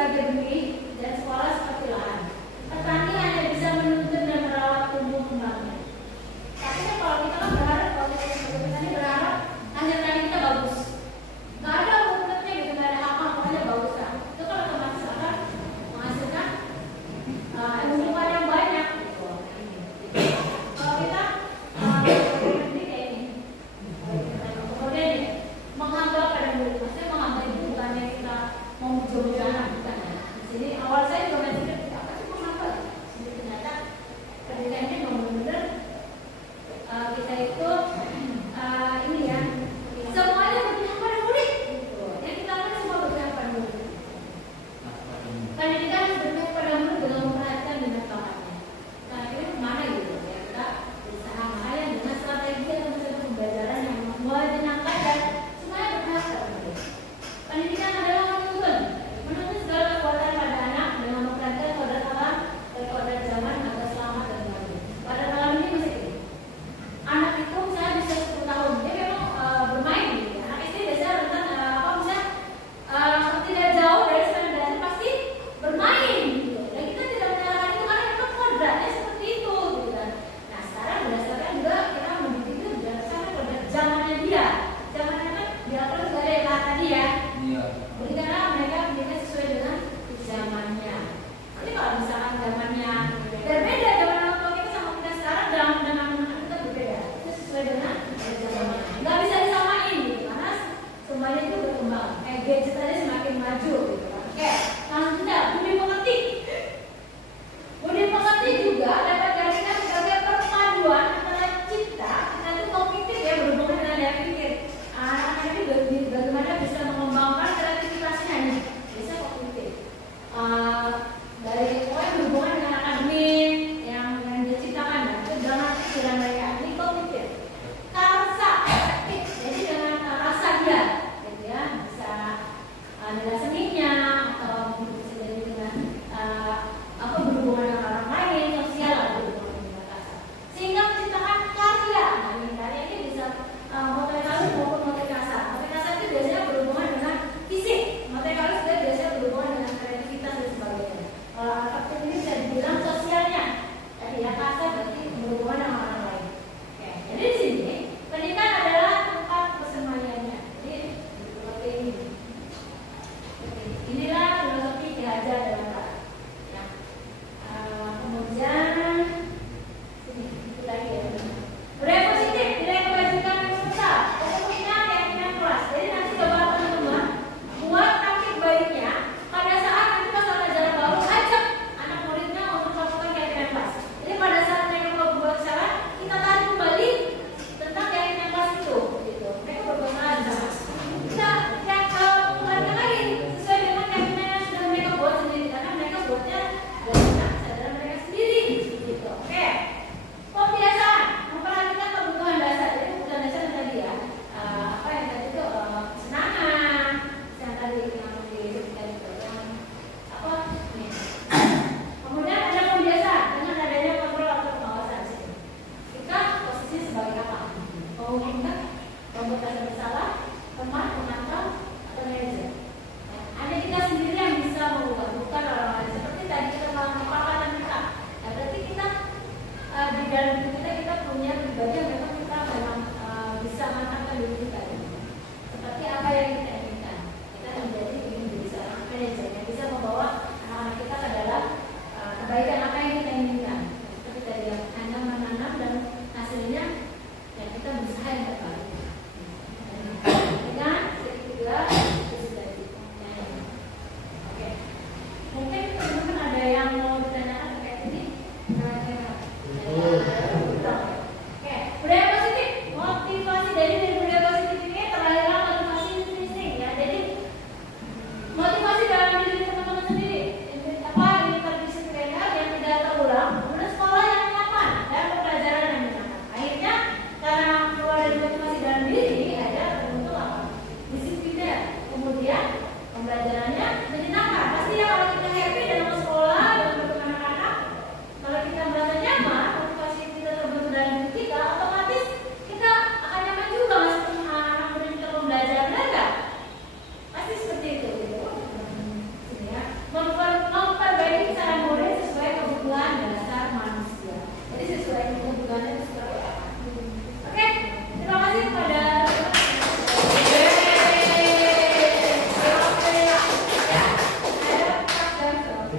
sebagai benih dan sekolah seperti lahan. Petani hanya bisa menuntun dan merawat tumbuh kembangnya. Tapi kan kalau kita kan berharap, kalau kita sebagai petani berharap hasil tani kita bagus. Gak ada rumputnya gitu, gak ada apa, pokoknya bagus lah. Itu kalau otomatis akan menghasilkan tumbuhan yang banyak. Kalau kita berhenti kayak ini, kemudian menghamba pada mulut, maksudnya menghamba itu bukannya kita mau mudah-mudahan, bukan ya. Di sini awal saya juga masih apa sih menghamba?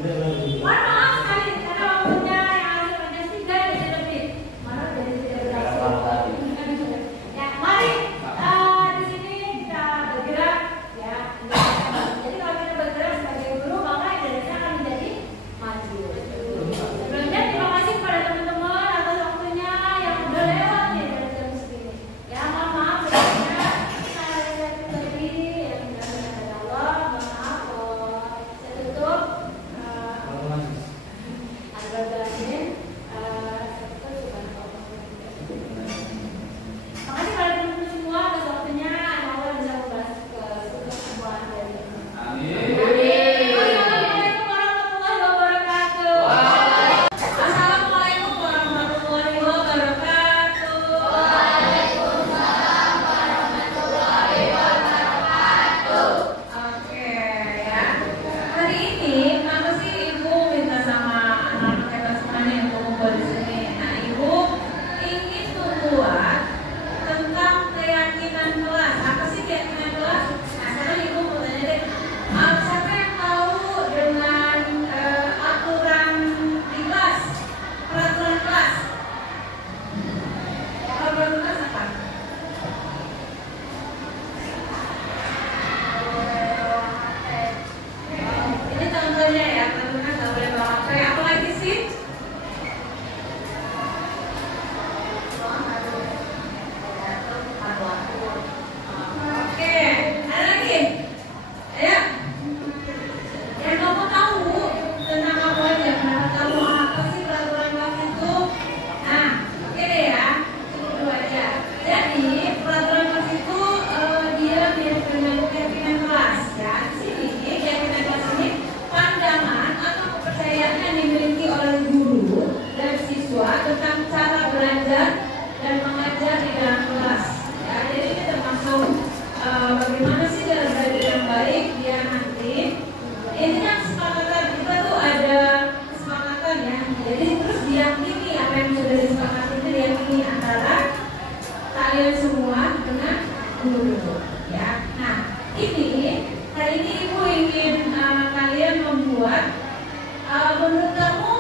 Mohon maaf sekali karena waktunya yang hasil hanya 3 menit lebih. Mana dari tidak berhasil. Ya, mari di sini kita bergerak ya. Jadi kalau kita bergerak sebagai guru maka Indonesia akan menjadi maju. Sebelumnya terima kasih kepada teman-teman atas waktunya yang udah lewat nih dari jam segini. Ya mohon maaf sebelumnya saya pribadi yang tidak ada jawab. Mohon maaf saya tutup. Agar berhasil. Makasih pada teman-teman semua atas waktunya. Semoga bisa membahas sebuah dari ini. Assalamualaikum warahmatullahi wabarakatuh. Assalamualaikum warahmatullahi wabarakatuh. Oke ya. Hari ini kenapa sih ibu minta sama anak-anak kita semuanya yang kumpul di sini? Nah, ibu ingin membuat tentang keyakinan kelas. Apa sih keyakinan kelas? Nah, sekarang ibu mau tanya deh. Siapa yang tahu dengan aturan di kelas? Peraturan kelas? Peraturan kelas apa? Ini contohnya ya, teman-teman nggak boleh bawa HP. Apa lagi sih? Oke, ada lagi? Ayo. Yang kamu tahu tentang apa aja? Kenapa kamu apa sih peraturan kelas itu? Nah, oke deh ya. Cukup dua aja. Jadi peraturan kelas itu dia mirip dengan keyakinan kelas. Ya, di sini keyakinan kelas ini pandangan atau kepercayaan yang dimiliki oleh guru dan siswa tentang cara belajar dan mengajar di dalam kelas. Ya, jadi ini termasuk bagaimana sih cara belajar yang baik biar nanti intinya kesepakatan kita tuh ada kesepakatan ya. Jadi terus diyakini apa yang sudah disepakati itu diyakini antara kalian semua dengan guru ya. Nah ini hari ini ibu ingin kalian membuat menurut kamu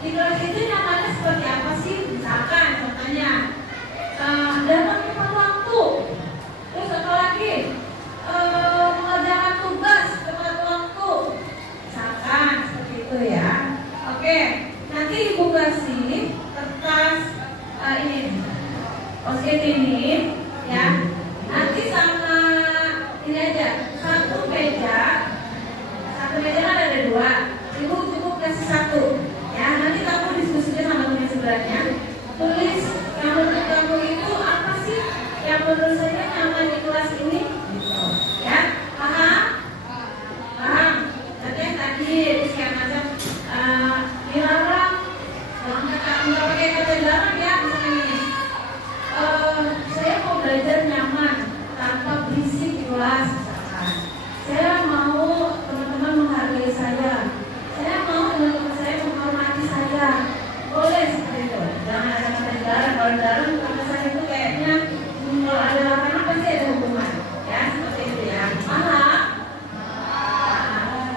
di kelas itu nyamannya seperti apa sih? Misalkan contohnya datang tepat waktu, terus apa lagi mengerjakan tugas tepat waktu, misalkan seperti itu ya. Oke, nanti ibu kasih kertas ini post-it ini ya. Nanti sama ini aja satu meja kan ada 2. Ibu cukup kasih 1 ya. Nanti kamu diskusikan sama teman sebelahnya. Tulis yang menurut kamu itu apa sih yang menurut saya nyaman di kelas ini gitu. Ya, paham? Paham? Nanti yang tadi sekian macam dilarang nggak pakai kata dilarang ya. Misalnya ini saya mau belajar nyaman tanpa berisik di kelas misalkan. Saya mau teman-teman menghargai saya mau teman-teman saya menghormati saya. Boleh seperti itu. Jangan ada kata dilarang. Kalau dilarang kata saya itu kayaknya kalau ada larangan pasti ada hukuman. Ya seperti itu ya. Paham?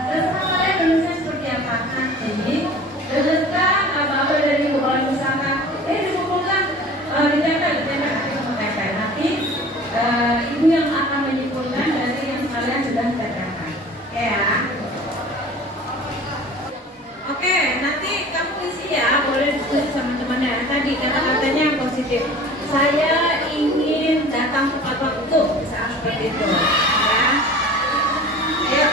Terserah kalian menulisnya seperti apa. Nanti dengarkan apa-apa dari ibu. Kalau misalkan dikumpulkan ditempel nanti ibu yang akan menyimpulkan dari yang kalian sudah kerjakan. Oke ya. Oke, nanti kamu isi ya, boleh diskusi sama temannya. Tadi kata-katanya yang positif. Saya ingin datang tepat waktu, misalnya seperti itu. Ya. Ayo.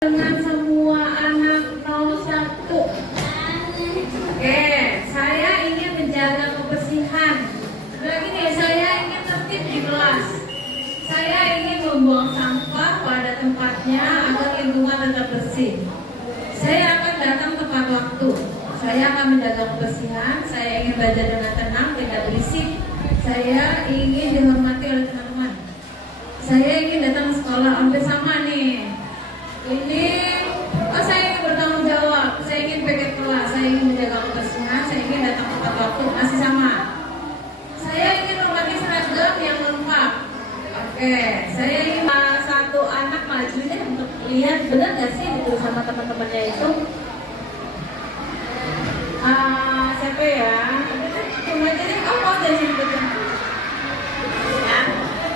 Dengan semua anak tipsnya agar lingkungan tetap bersih. Saya akan datang tepat waktu. Saya akan menjaga kebersihan. Saya ingin belajar dengan tenang, tidak berisik. Saya ingin dihormati oleh teman-teman. Saya ingin datang ke sekolah, hampir sama nih. Ini, saya ingin bertanggung jawab. Saya ingin paket kelas. Saya ingin menjaga kebersihan. Saya ingin datang tepat waktu. Masih sama. Saya ingin memakai seragam yang lengkap. Oke, saya ingin satu anak maju deh untuk lihat benar nggak sih itu sama teman-temannya itu. Siapa ya? Cuma jadi mau jadi betul. Ya.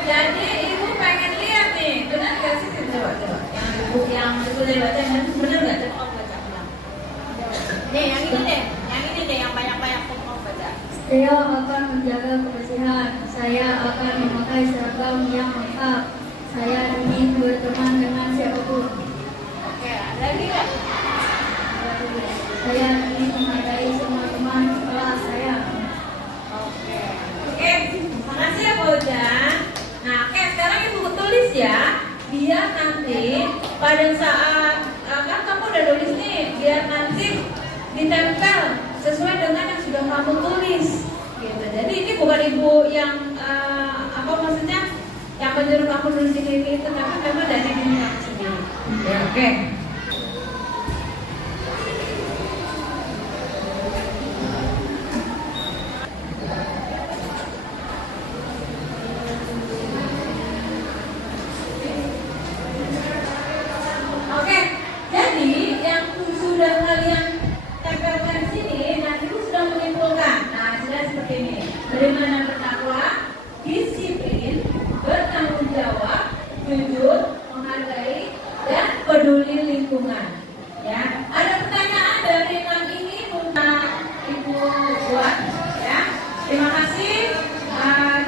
Jadi ibu pengen lihat nih, benar nggak sih? Coba. Yang ibu yang itu dari baca benar nggak? Coba kamu baca ulang. Nih, yang ini deh, yang banyak-banyak kamu baca. Saya akan menjaga kebersihan. Saya akan memakai seragam yang lengkap. Saya ingin berteman dengan siapapun. Oke, lagi nggak? Saya ingin menghargai semua teman kelas saya. Oke, makasih ya Bu Jan. Nah, oke, sekarang ibu tulis ya, biar nanti pada saat kan kamu udah tulis nih, biar nanti ditempel sesuai dengan yang sudah kamu tulis. Gitu. Jadi ini bukan ibu yang apa maksudnya yang menyuruh kamu tulis ini itu, tapi memang dari diri kamu sendiri. Ya, oke. Oke, jadi yang sudah kalian tempelkan di sini, nanti itu sudah menyimpulkan. Nah, sudah seperti ini. Beriman dan bertakwa, disiplin, bertanggung jawab, jujur, menghargai, dan peduli lingkungan. Ya, ada pertanyaan dari yang ini untuk Ibu buat. Ya, terima kasih.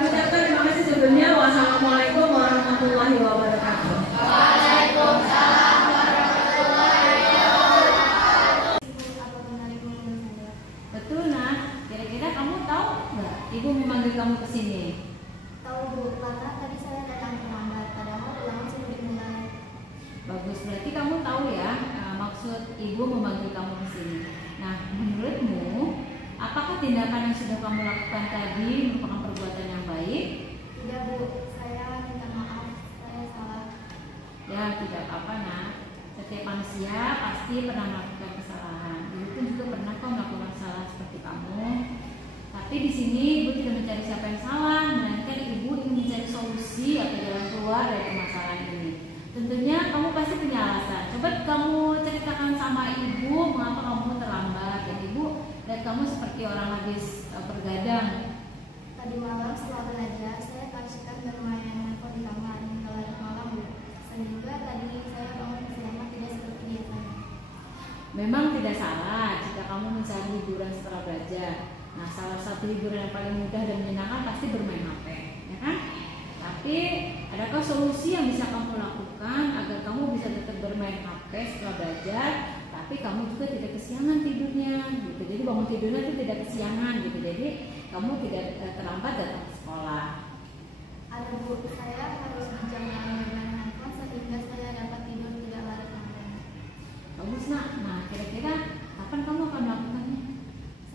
Ucapkan terima kasih sebelumnya. Wassalamualaikum warahmatullahi wabarakatuh. Waalaikumsalam warahmatullahi wabarakatuh. Betul nah, kira-kira kamu tahu nggak ibu memanggil kamu ke sini? Tahu Bu, karena tadi saya datang terlambat, padahal ulangan sudah dimulai. Bagus, berarti kamu tahu ya maksud ibu memanggil kamu ke sini. Nah, menurutmu apakah tindakan yang sudah kamu lakukan tadi merupakan perbuatan yang baik? Tidak Bu, saya minta maaf, saya salah. Ya, tidak apa-apa nah. Setiap manusia pasti pernah melakukan kesalahan. Ibu pun juga pernah kok melakukan salah seperti kamu. Tapi di sini ibu tidak mencari siapa yang salah, melainkan ibu ingin mencari solusi atau jalan keluar dari permasalahan ini. Tentunya kamu pasti punya alasan. Coba kamu ceritakan sama ibu mengapa kamu terlambat. Dan ibu lihat kamu seperti orang habis bergadang. Tadi malam setelah belajar, saya kasihkan bermain handphone di kamar hingga larut malam Bu. Sehingga tadi saya bangun kesiangan tidak seperti biasanya. Memang tidak salah jika kamu mencari hiburan setelah belajar. Nah, salah satu hiburan yang paling mudah dan menyenangkan pasti bermain HP, ya kan? Tapi adakah solusi yang bisa kamu lakukan agar kamu bisa tetap bermain HP setelah belajar, tapi kamu juga tidak kesiangan tidurnya, gitu. Jadi bangun tidurnya itu tidak kesiangan, gitu. Jadi kamu tidak terlambat datang ke sekolah. Ada Bu, saya harus jangan bermain handphone sehingga saya dapat tidur tidak larut malam. Bagus nak. Nah, kira-kira kapan kamu akan melakukannya?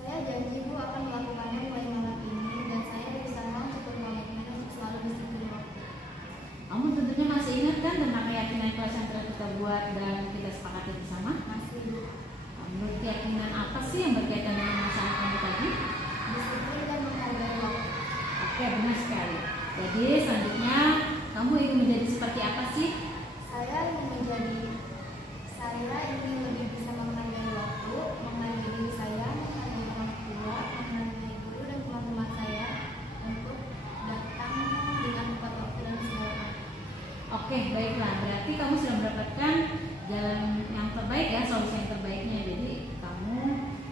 Saya janji Bu akan melakukannya mulai malam ini dan saya berusaha untuk berkomitmen untuk selalu disiplin waktu. Kamu tentunya masih ingat kan tentang keyakinan kelas yang telah kita buat dan kita sepakati bersama? Masih Bu. Menurut keyakinan apa sih yang berkaitan dengan masalah kamu tadi? Disiplin dan menghargai waktu. Oke, benar sekali. Jadi selanjutnya kamu ingin menjadi seperti apa sih? Saya ingin lebih bisa menghargai waktu, menghargai diri saya, menghargai orang tua, menghargai guru dan teman-teman saya untuk datang dengan tepat waktu dan segala. Oke, baiklah. Berarti kamu sudah mendapatkan jalan yang terbaik ya, solusi yang terbaiknya. Jadi kamu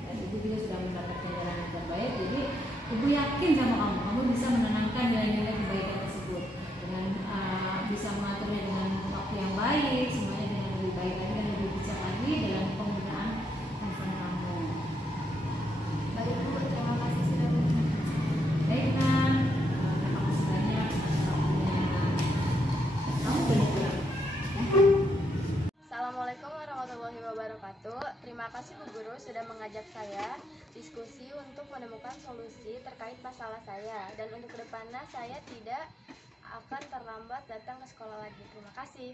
dan ibu juga sudah mendapatkan jalan yang terbaik. Jadi ibu yakin sama kamu bisa menenangkan nilai-nilai kebaikan tersebut dengan bisa mengaturnya dengan waktu yang baik, semuanya dengan lebih baik lagi dan lebih bijak lagi dalam penggunaan handphone kamu. Baik Bu, terima kasih sudah mendengarkan. Baiklah, terima kasih banyak waktunya. Kamu benar-benar. wabarakatuh. Terima kasih Bu Guru sudah mengajak saya diskusi untuk menemukan solusi terkait masalah saya. Dan untuk kedepannya saya tidak akan terlambat datang ke sekolah lagi. Terima kasih.